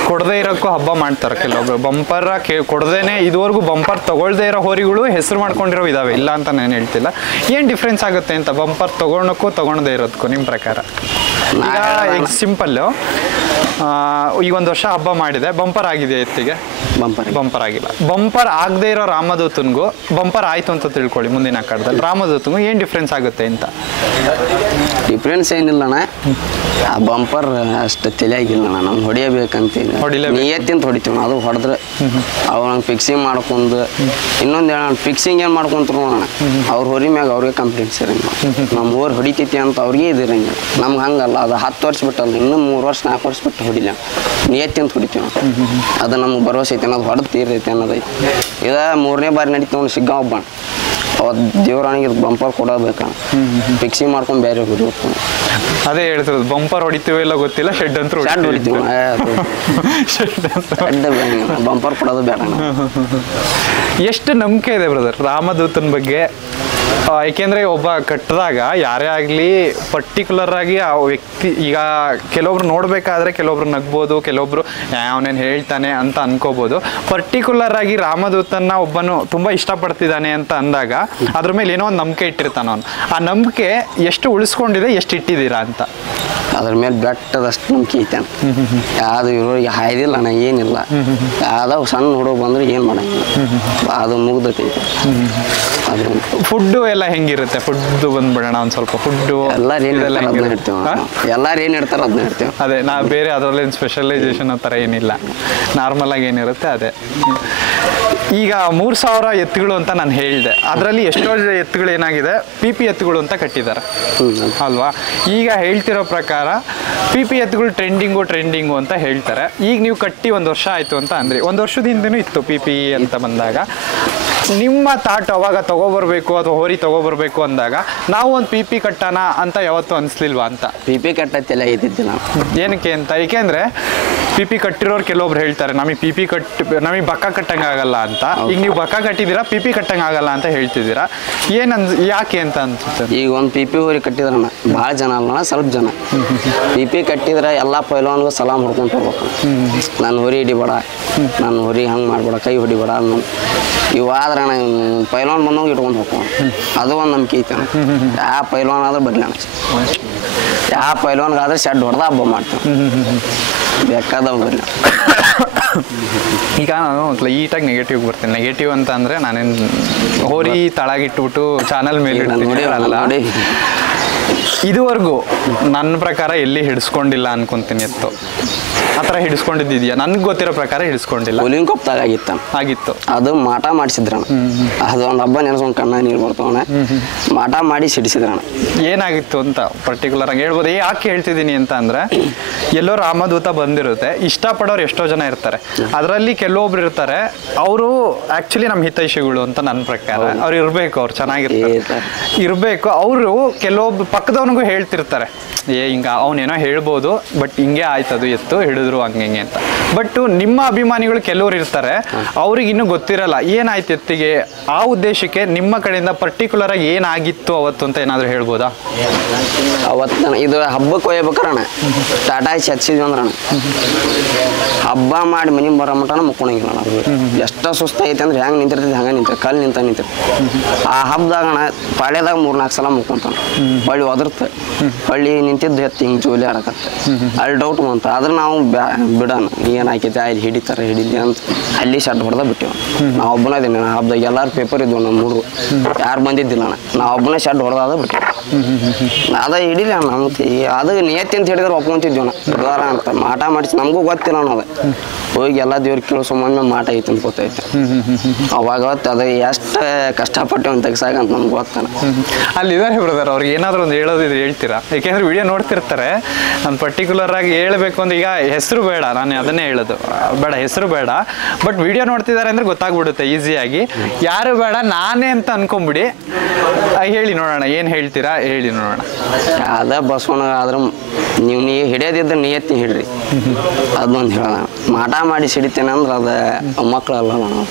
ಕೊಡದೇ ಇರೋಕ್ಕೂ ಹಬ್ಬ ಮಾಡ್ತಾರೆ ಕೆಲವೊಬ್ರು. ಬಂಪರ್ ಕೊಡದೇನೆ ಇದುವರೆಗೂ ಬಂಪರ್ ತಗೊಳ್ದೇ ಇರೋ ಹೋರಿಗಳು ಹೆಸರು ಮಾಡ್ಕೊಂಡಿರೋ ಇದಾವೆ, ಇಲ್ಲ ಅಂತ ನಾನು ಹೇಳ್ತಿಲ್ಲ. ಏನು ಡಿಫ್ರೆನ್ಸ್ ಆಗುತ್ತೆ ಅಂತ ಬಂಪರ್ ತಗೊಳಕ್ಕೂ ತಗೊಳದೇ ಇರೋದಕ್ಕೂ ನಿಮ್ಮ ಪ್ರಕಾರ? ಈಗ ಸಿಂಪಲ್ಲು, ಈಗ 1 ವರ್ಷ ಹಬ್ಬ ಮಾಡಿದೆ, ಬಂಪರ್ ಆಗಿದೆ ಎತ್ತಿಗೆ, ಬಂಪರ್ ಆಗಿಲ್ಲ. ಬಂಪರ್ ಆಗದೆ ಇರೋ ರಾಮದೂತನ್ಗೂ ಬಂಪರ್ ಆಯ್ತು ಅಂತ ತಿಳ್ಕೊಳ್ಳಿ ಮುಂದಿನ ಅಖಾಡದಲ್ಲಿ, ರಾಮದೂತನ್ಗೂ ಏನು ಡಿಫ್ರೆನ್ಸ್ ಆಗುತ್ತೆ ಅಂತ? ಡಿಫ್ರೆನ್ಸ್ ಏನಿಲ್ಲಣ್ಣ, ಆ ಬಂಪರ್ ಅಷ್ಟು ತಲೆಯಾಗಿಲ್ಲಣ್ಣ. ನಮ್ಗೆ ಹೊಡಿಯಬೇಕಂತ ನಿಯತ್ತಿಂತ ಹೊಡಿತೀವಿ ನಾವು. ಅದು ಹೊಡೆದ್ರೆ ಅವ್ರು ನಂಗೆ ಫಿಕ್ಸಿಂಗ್ ಮಾಡ್ಕೊಂಡು, ಇನ್ನೊಂದು ಹೇಳೋಣ, ಫಿಕ್ಸಿಂಗ್ ಏನು ಮಾಡ್ಕೊಂತಾರೆ ನೋಡೋಣ, ಅವ್ರ ಹೊರಿ ಮ್ಯಾಗ ಅವ್ರಿಗೆ ಕಾನ್ಫಿಡೆನ್ಸ್ ಇರಂಗಿಲ್ಲ. ನಮ್ಮ ಊರು ಹೊಡಿತೈತಿ ಅಂತ ಅವ್ರಿಗೆ ಇದಿರಂಗಿಲ್ಲ. ನಮ್ಗೆ ಹಂಗಲ್ಲ, ಅದು 10 ವರ್ಷ ಬಿಟ್ಟಲ್ಲ, ಇನ್ನೂ 3 ವರ್ಷ 4 ವರ್ಷ ಬಿಟ್ಟು ಹೊಡಿಲ್ಲ, ನಿಯತ್ತಿಂತ ಹೊಡಿತೀವಿ ನಾವು. ಅದು ನಮ್ಗೆ ಭರವಸೆ ಐತೆ, ಅನ್ನೋದು ಹೊಡೆದು ತೀರೈತೆ ಅನ್ನೋದೈತಿ. ಇದು 3ನೇ ಬಾರಿ ನಡೀತು ನೋಡಿ ಸಿಗ್ಗ ಹಬ್ಬ. ಅವತ್ತು ದೇವ್ರಾಣಿಗೆ ಬಂಪರ್ ಕೊಡೋಬೇಕ, ಫಿಕ್ಸಿಂಗ್ ಮಾಡ್ಕೊಂಡು ಬೇರೆ ಹೊಡಿಬೇಕು. ಅದೇ ಹೇಳ್ತಿರೋದು, ಬಂಪರ್ ಹೊಡಿತೀವಿ ಇಲ್ಲ ಗೊತ್ತಿಲ್ಲ, ಶೆಡ್ ಅಂತ ಹೊಡಿತೀವಿ. ಬಂಪರ್ ಕೊಡೋದು ಬೇಡ. ಎಷ್ಟು ನಂಬಿಕೆ ಇದೆ ಬ್ರದರ್ ರಾಮದೂತನ ಬಗ್ಗೆ? ಏಕೆಂದರೆ ಒಬ್ಬ ಕಟ್ಟಿದಾಗ ಯಾರೇ ಆಗಲಿ ಪರ್ಟಿಕ್ಯುಲರ್ ಆಗಿ ಆ ವ್ಯಕ್ತಿ, ಈಗ ಕೆಲವೊಬ್ರು ನೋಡಬೇಕಾದ್ರೆ ಕೆಲವೊಬ್ರು ನಗ್ಬೋದು, ಕೆಲವೊಬ್ರು ಅವನೇನು ಹೇಳ್ತಾನೆ ಅಂತ ಅನ್ಕೋಬೋದು. ಪರ್ಟಿಕ್ಯುಲರ್ ಆಗಿ ರಾಮದೂತನ ಒಬ್ಬನು ತುಂಬ ಇಷ್ಟಪಡ್ತಿದ್ದಾನೆ ಅಂತ ಅಂದಾಗ ಅದ್ರ ಮೇಲೆ ಏನೋ ಒಂದು ನಂಬಿಕೆ ಇಟ್ಟಿರ್ತಾನೆ ಅವನು. ಆ ನಂಬಿಕೆ ಎಷ್ಟು ಉಳಿಸ್ಕೊಂಡಿದೆ, ಎಷ್ಟು ಇಟ್ಟಿದ್ದೀರಾ ಅಂತ? ಅದ್ರ ಮೇಲೆ ಬೆಟ್ಟದಷ್ಟು ನಂಬಿಕೆ ಐತೆ. ಯಾವುದು ಇರೋರಿಗೆ ಹಾಯ್ದಿಲ್ಲ ಅಣ್ಣ, ಏನಿಲ್ಲ. ಯಾವ್ದಾವ ಸಣ್ಣ ಹುಡುಗ ಬಂದ್ರೆ ಏನು ಮಾಡಂಗಿಲ್ಲ, ಅದು ಮುಗ್ದೈತಿ. ಅದು ಫುಡ್ಡು ಎಲ್ಲ ಹೆಂಗಿರುತ್ತೆ? ಫುಡ್ಡು ಬಂದ್ಬಿಡೋಣ ಒಂದು ಸ್ವಲ್ಪ. ಫುಡ್ಡು ಎಲ್ಲರೂ ಏನು ಇಡ್ತಾರೋ ಅದನ್ನ ಇಡ್ತೀವಿ. ಅದೇ ನಾ ಬೇರೆ ಅದರಲ್ಲೇನು ಸ್ಪೆಷಲೈಸೇಷನ್ ಆ ಥರ ಏನಿಲ್ಲ, ನಾರ್ಮಲ್ ಆಗಿ ಏನಿರುತ್ತೆ ಅದೇ. ಈಗ 3000 ಎತ್ತುಗಳು ಅಂತ ನಾನು ಹೇಳಿದೆ, ಅದರಲ್ಲಿ ಎಷ್ಟೋ ಎತ್ತುಗಳು ಏನಾಗಿದೆ PP ಎತ್ತುಗಳು ಅಂತ ಕಟ್ಟಿದ್ದಾರೆ ಅಲ್ವಾ? ಈಗ ಹೇಳ್ತಿರೋ ಪ್ರಕಾರ PP ಎತ್ತುಗಳು ಟ್ರೆಂಡಿಂಗು ಅಂತ ಹೇಳ್ತಾರೆ. ಈಗ ನೀವು ಕಟ್ಟಿ 1 ವರ್ಷ ಆಯಿತು ಅಂತ ಅಂದ್ರಿ, 1 ವರ್ಷದ ಹಿಂದೆನೂ ಇತ್ತು PP ಅಂತ ಬಂದಾಗ. ನಿಮ್ಮ ತಾಟ್ ಅವಾಗ ತಗೊಬರ್ಬೇಕು ಅಥವಾ ಹೋರಿ ತಗೊಬರ್ಬೇಕು ಅಂದಾಗ ನಾವು ಒಂದು PP ಕಟ್ಟೋಣ ಅಂತ ಯಾವತ್ತೂ ಅನಿಸ್ಲಿಲ್ವಾ ಅಂತ? PP ಕಟ್ಟತ್ತೆಲ್ಲ ಇದ್ದಿದ್ದು ನಾವು ಏನಕ್ಕೆ ಅಂತ, ಏಕೆಂದರೆ PP ಕಟ್ಟಿರೋರು ಕೆಲವೊಬ್ರು ಹೇಳ್ತಾರೆ ನಮಗೆ ಬಕ್ಕ ಕಟ್ಟಂಗೆ ಆಗಲ್ಲ ಅಂತ. ಈಗ ನೀವು ಬಕ್ಕ ಕಟ್ಟಿದ್ದೀರಾ, PP ಕಟ್ಟಂಗೆ ಆಗಲ್ಲ ಅಂತ ಹೇಳ್ತಿದ್ದೀರಾ, ಯಾಕೆ ಅಂತ ಅನ್ಸುತ್ತೆ? ಈಗ ಒಂದು PP ಹೋರಿ ಕಟ್ಟಿದ್ರಣ್ಣ, ಭಾಳ ಜನ ಅಲ್ಲ, ಸ್ವಲ್ಪ ಜನ. PP ಕಟ್ಟಿದ್ರೆ ಎಲ್ಲ ಪೈಲ್ವಾನ್ಗೂ ಸಲಾಮ್ ಹೊಡ್ಕೊಂಡು ಹೋಗ್ಬೇಕು. ನಾನು ಹೊರಿ ಹಿಡಿಬೇಡ, ನಾನು ಹೊರಿ ಹಂಗೆ ಮಾಡ್ಬೇಡ, ಕೈ ಹೊಡಿಬೇಡ ಅನ್ನೋ ಇವಾದ್ರೆ ಪೈಲ್ವಾನ್ ಬಂದೋಗಿ ಇಟ್ಕೊಂಡು ಹೋಗ್ಕೊಂಡು, ಅದು ಒಂದು ನಂಬಿಕೆ ಐತೆ. ಯಾವ ಪೈಲ್ವಾನ್ ಆದ್ರೆ ಬರಲಿ ಅಣ್ಣ, ಯಾವ ಪೈಲ್ವಾನ್ಗಾದ್ರೆ ಶೆಡ್ ಹೊಡೆದ ಹಬ್ಬ ಮಾಡ್ತಾನೆ, ಬೇಕಾದವ್ ಬರಲಿ. ಈಗ ನಾನು ಲೈಟಾಗಿ ನೆಗೆಟಿವ್ ಬರ್ತೀನಿ. ನೆಗೆಟಿವ್ ಅಂತ ಅಂದರೆ ನಾನೇನು ಹೋರಿ ತಳಗಿಟ್ಬಿಟ್ಟು ಚಾನಲ್ ಮೇಲೆ ನೋಡಿ, ಇದುವರೆಗೂ ನನ್ನ ಪ್ರಕಾರ ಎಲ್ಲಿ ಹಿಡಿಸ್ಕೊಂಡಿಲ್ಲ ಅನ್ಕೊಂತೀನಿ ಎತ್ತು. ಆ ಥರ ಹಿಡಿಸ್ಕೊಂಡಿದ್ದಿದ್ಯಾ? ನನಗೆ ಗೊತ್ತಿರೋ ಪ್ರಕಾರ ಹಿಡಿಸ್ಕೊಂಡಿಲ್ಲ. ಹುಲಿಂಕೊಪ್ದಾಗ ಆಗಿತ್ತು, ಅದು ಮಾಟ ಮಾಡಿಸಿದ್ರಣ. ಅದು ಒಂದು ಹಬ್ಬ ನೆನೆಸ್ಕೊಂಡು ಕಣ್ಣ ನೀರು ಬರ್ತವಣ್ಣ, ಮಾಟ ಮಾಡಿ ಸಿಡಿಸಿದ್ರಣ. ಏನಾಗಿತ್ತು ಅಂತ ಪರ್ಟಿಕ್ಯುಲರ್ ಆಗಿ ಹೇಳ್ಬೋದು? ಯಾಕೆ ಹೇಳ್ತಿದ್ದೀನಿ ಅಂತ ಅಂದರೆ, ಎಲ್ಲೋ ರಾಮದೂತ ಬಂದಿರುತ್ತೆ, ಇಷ್ಟಪಡೋರು ಎಷ್ಟೋ ಜನ ಇರ್ತಾರೆ. ಅದರಲ್ಲಿ ಕೆಲವೊಬ್ರು ಇರ್ತಾರೆ, ಅವರು ಆ್ಯಕ್ಚುಲಿ ನಮ್ಮ ಹಿತೈಷಿಗಳು ಅಂತ ನನ್ನ ಪ್ರಕಾರ. ಅವ್ರು ಇರಬೇಕು, ಅವ್ರು ಚೆನ್ನಾಗಿರ್ತಾರೆ, ಇರಬೇಕು. ಅವರು ಕೆಲವೊಬ್ರು ಪಕ್ಕದವನಿಗೂ ಹೇಳ್ತಿರ್ತಾರೆ, ಹಿಂಗೆ ಅವನೇನೋ ಹೇಳ್ಬೋದು, ಬಟ್ ಹಿಂಗೆ ಆಯ್ತದು ಎತ್ತು ಹಿಡಿದ್ರು ಹಂಗೆ ಅಂತ. ಬಟ್ ನಿಮ್ಮ ಅಭಿಮಾನಿಗಳು ಕೆಲವರು ಇರ್ತಾರೆ, ಅವ್ರಿಗೆ ಇನ್ನೂ ಗೊತ್ತಿರಲ್ಲ ಏನಾಯ್ತು ಎತ್ತಿಗೆ. ಆ ಉದ್ದೇಶಕ್ಕೆ ನಿಮ್ಮ ಕಡೆಯಿಂದ ಪರ್ಟಿಕ್ಯುಲರ್ ಆಗಿ ಏನಾಗಿತ್ತು ಅವತ್ತು ಅಂತ ಏನಾದರೂ ಹೇಳ್ಬೋದಾ? ಅವತ್ತು ಇದು ಹಬ್ಬಕ್ಕೆ ಒಯ್ಯಬೇಕಣ್ಣ, ಟಾಟಾ ಕಾಯಿಸಿ ಹಚ್ಚಿದ್ವಿ ಅಂದ್ರೆ ಹಬ್ಬ ಮಾಡಿ ಮನೆ ಬರೋ ಮಟನ ಮುಕ್ಕೊಳಂಗಿಲ್ಲ ನಾವು. ಎಷ್ಟ ಸುಸ್ತ ಐತೆ ಅಂದ್ರೆ ಹೆಂಗೆ ನಿಂತಿರ್ತೈತಿ ಹಂಗೆ ನಿಂತಿರ್ತೀವಿ, ಕಲ್ಲು ನಿಂತಿರ್ತೀವಿ. ಆ ಹಬ್ಬದಾಗ ಪಾಳ್ಯದಾಗ 3-4 ಸಲ ಮುಕ್ಕೊಂತಾನ, ಹೊಳ್ಳಿ ಒದರ್ತ ಹೊಳ್ಳಿ ನಿಂತಿದ್ದು ಎತ್ತು ಹಿಂಗೆ ಜೋಲಿ ಆಡಕತ್ತೆ. ಅಲ್ಲಿ ಡೌಟ್ ಬಂತ, ಆದ್ರೆ ನಾವು ಬಿಡೋಣ ಏನು ಆಕೈತೆ ಅಲ್ಲಿ ಹಿಡಿತಾರೆ ಹಿಡಿಲಿ ಅಂತ ಅಲ್ಲಿ ಶರ್ಟ್ ಹೊಡೆದ ಬಿಟ್ಟಿವ. ನಾವು ಒಬ್ಬನೇ ಇದೀನಿ ಹಬ್ಬದಾಗ, ಎಲ್ಲಾರು ಪೇಪರ್ ಇದ್ವು ನಮ್ಮ ಹುಡುಗರು, ಯಾರು ಬಂದಿದ್ದಿಲ್ಲ ಅಣ್ಣ. ನಾವು ಒಬ್ಬನೇ ಶರ್ಟ್ ಹೊಡೆದಾದ ಬಿಟ್ಟಿವ. ಅದ ಹಿಡಿಲಿ ಅಣ್ಣ ಮತ್ತೆ ಅದು ನಿಯತ್ತಿ ಅಂತ ಹೇಳಿದ್ರೆ ಒಪ್ಕೊಂತಿದ್ವಿ ಅಣ್ಣ. ಬುಧವಾರ ಅಂತ ಮಾಟ ಮಾಡಿಸಿ ನಮಗೂ ಗೊತ್ತಿಲ್ಲ ಅನ್ನೋದು. ಹೋಗಿ ಎಲ್ಲ ದೇವ್ರು ಕೇಳೋ ಸುಮ್ಮನೆ ಮಾಟ ಐತೆ ಅಂತ ಗೊತ್ತೈತೆ. ಅವಾಗ ಅದು ಎಷ್ಟು ಕಷ್ಟಪಟ್ಟು ಅಂತ ತೆಗ್ಸಾಕಂತ ನಮ್ಗೆ ಗೊತ್ತಾನ. ಅಲ್ಲಿ ಇದಾರೆ ಬ್ರದರ್, ಅವ್ರಿಗೆ ಏನಾದ್ರು ಒಂದು ಹೇಳೋದಿದ್ರೆ ಹೇಳ್ತೀರಾ? ಯಾಕೆಂದ್ರೆ ವಿಡಿಯೋ ನೋಡ್ತಿರ್ತಾರೆ. ನಾನು ಪರ್ಟಿಕ್ಯುಲರ್ ಆಗಿ ಹೇಳ್ಬೇಕು ಅಂದ್ರೆ ಈಗ ಹೆಸರು ಬೇಡ, ನಾನು ಅದನ್ನೇ ಹೇಳೋದು ಬೇಡ, ಹೆಸರು ಬೇಡ. ಬಟ್ ವಿಡಿಯೋ ನೋಡ್ತಿದ್ದಾರೆ ಅಂದ್ರೆ ಗೊತ್ತಾಗ್ಬಿಡುತ್ತೆ ಈಸಿಯಾಗಿ. ಯಾರು ಬೇಡ ನಾನೇ ಅಂತ ಅನ್ಕೊಂಬಿಡಿ. ಹೇಳಿ ನೋಡೋಣ, ಏನು ಹೇಳ್ತೀರಾ ಹೇಳಿ ನೋಡೋಣ. ಅದ ಬಸವಣ್ಣ ಆದ್ರೆ ನೀವು ಹಿಡಿಯೋದಿದ್ರೆ ನಿಯತ್ತಿ ಹಿಡ್ರಿ, ಅದೊಂದು ಹೇಳೋಣ. ಮಾಟ ಮಾಡಿ ಸಿಡಿತೇನೆ ಅಂದ್ರೆ ಅದು ಮಕ್ಕಳಲ್ಲ ನಾವು,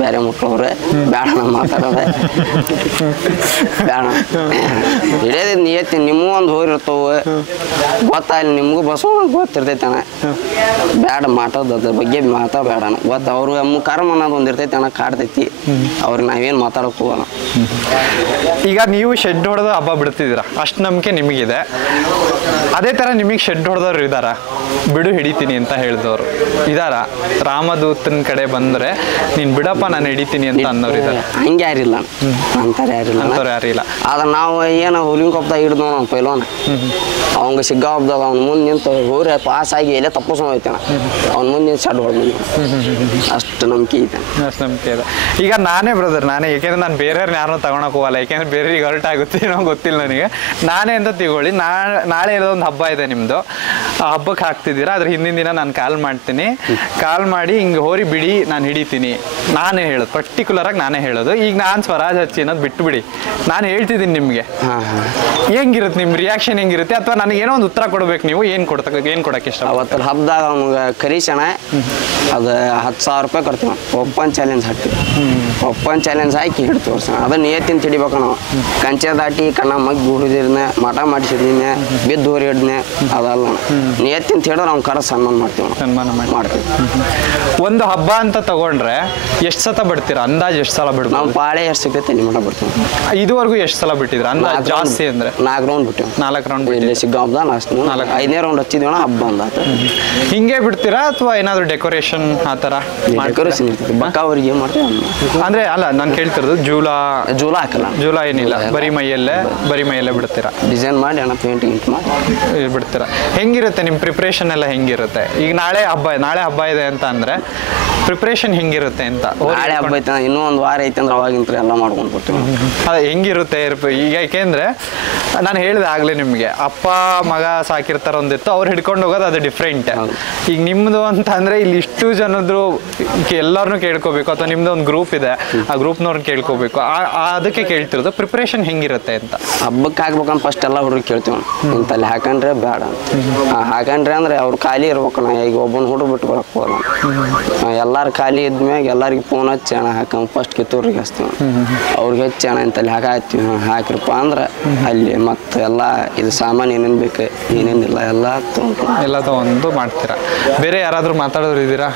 ಬೇರೆ ಮಕ್ಕಳವ್ರೆ. ಬೇಡ ನಾವು ಮಾತಾಡೋದೆ ಬೇಡ. ಹಿಡಿಯೋದಿದ್ದು ನಿಯತ್ತಿ ನಿಮಗೂ ಒಂದು ಹೋಗಿರ್ತವೆ ಗೊತ್ತಾಗಲಿ, ನಿಮಗೂ ಬಸವಣ್ಣ ಗೊತ್ತಿರ್ತೈತಣ್ಣ. ಬೇಡ ಮಾಟೋದು ಅದ್ರ ಬಗ್ಗೆ ಮಾತಾಡಬೇಡ ಗೊತ್ತ. ಅವ್ರು ಕರ್ಮ ಅನ್ನೋದು ಒಂದು ಇರ್ತೈತೆ ಅಣ್ಣ, ಕಾಡ್ತೈತಿ ಅವ್ರಿಗೆ ನಾವೇನು ಮಾತಾಡೋಕೆ ಹೋಗೋಣ. ಈಗ ನೀವು ಶೆಡ್ ಹೊಡೆದು ಹಬ್ಬ ಬಿಡ್ತಿದ್ದೀರಾ, ಅಷ್ಟು ನಂಬಿಕೆ ನಿಮಗಿದೆ. ಅದೇ ಥರ ನಿಮಗೆ ಶೆಡ್ ಹೊಡೆದವ್ರು ಇದ್ದಾರಾ? ಬಿಡು ಹಿಡಿತೀನಿ ಅಂತ ಹೇಳಿದವರು ಇದಾರ? ರಾಮದೂತನ ಕಡೆ ಬಂದರೆ ನೀನು ಬಿಡಪ್ಪ ನಾನು ಹಿಡಿತೀನಿ ಅಂತ ಅನ್ನೋರು ಇದ್ದಾರೆ? ಹಂಗೆ ಯಾರಿಲ್ಲ ಅಂತಾರೆ, ಅಂಥವ್ರು ಯಾರಿಲ್ಲ. ಆದ್ರೆ ನಾವು ಏನು ಹುಲಿನ ಕೊಪ್ಪದಾಗ ಹಿಡಿದು ನೋಡೋಣ ಪೈಲೋನ, ಅವಂಗ ಸಿಗ್ಗ ಹಬ್ಬದಾಗ ಅವ್ನ ಮುಂದೆ ನಿಂತು ಹೋಗ್ರಿ ಪಾಸ್ ಆಗಿ ಎಲ್ಲೇ ತಪ್ಪಿಸ್ಕೊಂಡು ಹೋಯ್ತಾನ, ಅವ್ನ ಮುಂದೆ ನಿಂತು ಶೆಡ್ ಹೊಡೆದು ಅಷ್ಟು ನಂಬಿಕೆ ಐತೆ. ಅಷ್ಟು ನಂಬಿಕೆ ಇದೆ. ಈಗ ನಾನೇ ಬ್ರದರ್, ನಾನೇ, ಯಾಕೆಂದ್ರೆ ನಾನು ಬೇರೆಯವ್ರನ್ನ ಯಾರನ್ನೂ ತಗೊಳಕ್ ಹೋಗಲ್ಲ. ಯಾಕೆಂದ್ರೆ ಬೇರೆಯವ್ರಿಗೆ ಹೊರಟ್ ಆಗುತ್ತೆ ಏನೋ ಗೊತ್ತಿಲ್ಲ ನನಗೆ. ನಾನೇ ಅಂತ ತಿಳ್ಕೊಳ್ಳಿ. ನಾಳೆ ಇರೋದು ಒಂದು ಹಬ್ಬ ಇದೆ ನಿಮ್ಮದು, ಆ ಹಬ್ಬಕ್ಕೆ ಹಾಕ್ತಿದ್ದೀರಾ. ಅದ್ರ ಹಿಂದಿನ ದಿನ ನಾನು ಕಾಲ್ ಮಾಡ್ತೀನಿ, ಕಾಲ್ ಮಾಡಿ ಹಿಂಗೆ ಹೋರಿ ಬಿಡಿ ನಾನು ಹಿಡಿತೀನಿ ನಾನೇ ಹೇಳೋದು, ಪರ್ಟಿಕ್ಯುಲರ್ ಆಗಿ ನಾನೇ ಹೇಳೋದು. ಈಗ ನಾನು ಸ್ವರಾಜ್ ಹಚ್ಚಿ ಅನ್ನೋದು ಬಿಟ್ಟು ಬಿಡಿ, ನಾನು ಹೇಳ್ತಿದ್ದೀನಿ ನಿಮಗೆ. ಹೆಂಗಿರುತ್ತೆ ನಿಮ್ಮ ರಿಯಾಕ್ಷನ್ ಹೆಂಗಿರುತ್ತೆ? ಅಥವಾ ನನಗೇನೋ ಒಂದು ಉತ್ತರ ಕೊಡ್ಬೇಕು, ನೀವು ಏನು ಕೊಡಕ್ಕೆ ಇಷ್ಟ? ಅವತ್ತು ಹಬ್ಬದಾಗ ಅವ್ನಿಗೆ ಕರೀಸಣ ಅದು 10,000 ರೂಪಾಯಿ ಕೊಡ್ತೀವಿ. ಒಪ್ಪನ್ ಚಾಲೆಂಜ್ ಹಾಕ್ತೀವಿ, ಒಪ್ಪನ್ ಚಾಲೆಂಜ್ ಹಾಕಿ ಹಿಡಿದು ತೋರ್ಸೋಣ. ಅದು ನಿಯತ್ತಿನ ಹಿಡಿಬೇಕು ನಾವು. ಕಂಚೆ ದಾಟಿ ಕಣ್ಣ ಮಗ್ಗಿ ಹುಡಿದಿರ್ನೆ, ಮಠ ಮಾಡಿಸಿದ್ನೆ, ಬಿದ್ದು ಹೋರಿ ಹಿಡ್ನೆ, ಅದಲ್ಲ ನಿಯತ್ತಿನ ಹಿಡಿದ್ರೆ ಅವ್ನು ಕರ ಸನ್ಮಾನ ಮಾಡ್ತೀವಿ, ಸನ್ಮಾನ ಮಾಡ್ತೀವಿ. ಒಂದು ಹಬ್ಬ ಅಂತ ತಗೊಂಡ್ರೆ ಎಷ್ಟು ಸತ ಬಿಡ್ತೀರಾ? ಅಂದಾಜು ಎಷ್ಟು ಸಲ ಬಿಡ್ತೀವಿ? ನಾವು ಪಾಳೆ ಎಷ್ಟು ಸಿಗ್ತೈತೆ ನಿಮ್ಮ ಮಠ ಬಿಡ್ತೀವಿ. ಇದುವರೆಗೂ ಎಷ್ಟು ಸಲ ಬಿಟ್ಟಿದ್ರೆ ಅಂದಾಜು? ಜಾಸ್ತಿ ಅಂದ್ರೆ 4 ರೌಂಡ್ ಬಿಟ್ಟಿವಿ. 4 ರೌಂಡ್ ಇಲ್ಲಿ ಸಿಗ್ಗ ಹಬ್ಬದ ಲಾಸ್ಟ್ 5ನೇ ರೌಂಡ್ ಹಚ್ಚಿದ್ವಿ ಹಬ್ಬ ಅಂದಾತ. ಹಿಂಗೆ ಬಿಡ್ತೀರಾ ಅಥವಾ ಏನಾದ್ರು ಡೆಕೋರೇಷನ್ ಆ ಥರ? ಡೆಕೋರೇಷನ್ ಇರ್ತೈತಿ, ಬಕ್ಕ ಅವ್ರಿಗೆ ಏನು ಮಾಡ್ತೀವಿ ಅಂದ್ರೆ ಅಲ್ಲ, ನಾನು ಕೇಳ್ತಿರೋದು ಜೂಲ ಹಾಕಲ್ಲ. ಜೂಲ ಏನಿಲ್ಲ, ಬರೀ ಮೈಯಲ್ಲೇ ಬಿಡ್ತೀರಾ? ಡಿಸೈನ್ ಮಾಡಿ ಅಣ್ಣ ಪೇಂಟಿಂಗ್ ಮಾಡಿ ಬಿಡ್ತೀರಾ. ಹೆಂಗಿರುತ್ತೆ ನಿಮ್ಮ ಪ್ರಿಪ್ರೇಷನ್ ಎಲ್ಲ ಹೆಂಗಿರುತ್ತೆ? ಈಗ ನಾಳೆ ಹಬ್ಬ ಇದೆ ಅಂತ ಅಂದ್ರೆ ಪ್ರಿಪ್ರೇಷನ್ ಹೆಂಗಿರುತ್ತೆ ಅಂತ? ನಾಳೆ ಹಬ್ಬ ಐತೆ, ಇನ್ನೂ ಒಂದು ವಾರ ಐತೆ ಅಂದ್ರೆ ಅವಾಗಿಂತ ಎಲ್ಲ ಮಾಡ್ಕೊಂಡು ಕೊಡ್ತೀವಿ. ಅದೇ ಹೆಂಗಿರುತ್ತೆ ಈಗ? ಯಾಕೆಂದ್ರೆ ನಾನು ಹೇಳಿದೆ ಆಗಲೇ ನಿಮಗೆ, ಅಪ್ಪ ಮಗ ಸಾಕಿರ್ತಾರ ಒಂದಿತ್ತು, ಅವ್ರು ಹಿಡ್ಕೊಂಡು ಹೋಗೋದು ಅದು ಡಿಫ್ರೆಂಟ್. ಈಗ ನಿಮ್ಮದು ಅಂತ ಅಂದರೆ ಇಲ್ಲಿ ಇಷ್ಟು ಜನದ್ರು ಎಲ್ಲರನ್ನೂ ಕೇಳ್ಕೋಬೇಕು, ಅಥವಾ ನಿಮ್ಮದು ಒಂದು ಗ್ರೂಪ್ ಇದೆ, ಆ ಗ್ರೂಪ್ನವ್ರನ್ನ ಕೇಳ್ಕೋಬೇಕು. ಅದಕ್ಕೆ ಕೇಳ್ತಿರೋದು ಪ್ರಿಪ್ರೇಷನ್ ಹೆಂಗಿರುತ್ತೆ ಅಂತ. ಹಬ್ಬಕ್ಕೆ ಹಾಕ್ಬೇಕಂತ ಫಸ್ಟ್ ಎಲ್ಲ ಹುಡುಗಿ ಕೇಳ್ತೀವಿ, ಇಂತಲ್ಲಿ ಹಾಕೊಂಡ್ರೆ ಬೇಡ ಹಾಕೊಂಡ್ರೆ ಅಂದ್ರೆ ಅವ್ರು ಖಾಲಿ ಇರ್ಬೇಕಣ್ಣ. ಈಗ ಒಬ್ಬನ ಹುಡುಗ ಬಿಟ್ಟು ಬರಕ್ಕೆ ಹೋಗಲ್ಲ. ಎಲ್ಲಾರು ಖಾಲಿ ಇದ್ಮ್ಯಾಗ ಎಲ್ಲರಿಗೆ ಫೋನ್ ಹಚ್ಚಿ ಅಣ್ಣ ಹಾಕಂಗೆ ಫಸ್ಟ್ ಕಿತ್ತೂರಿಗೆ ಹಚ್ತೀವಿ, ಅವ್ರಿಗೆ ಹಚ್ಚಿ ಅಣ್ಣ ಇಂತಲ್ಲಿ ಹಾಕಾಯ್ತೀವಿ, ಹಾಕಿರಪ್ಪ ಅಂದ್ರೆ ಅಲ್ಲಿ ಮತ್ತೆ ಎಲ್ಲ ಇದು ಸಾಮಾನು ಏನೇನು ಬೇಕು ಏನೇನಿಲ್ಲ ಎಲ್ಲ ತಗೊಂಡು ಮಾಡ್ತೀರಾ. ಬೇರೆ ಯಾರಾದರೂ ಮಾತಾಡೋರು ಇದ್ದೀರಾ?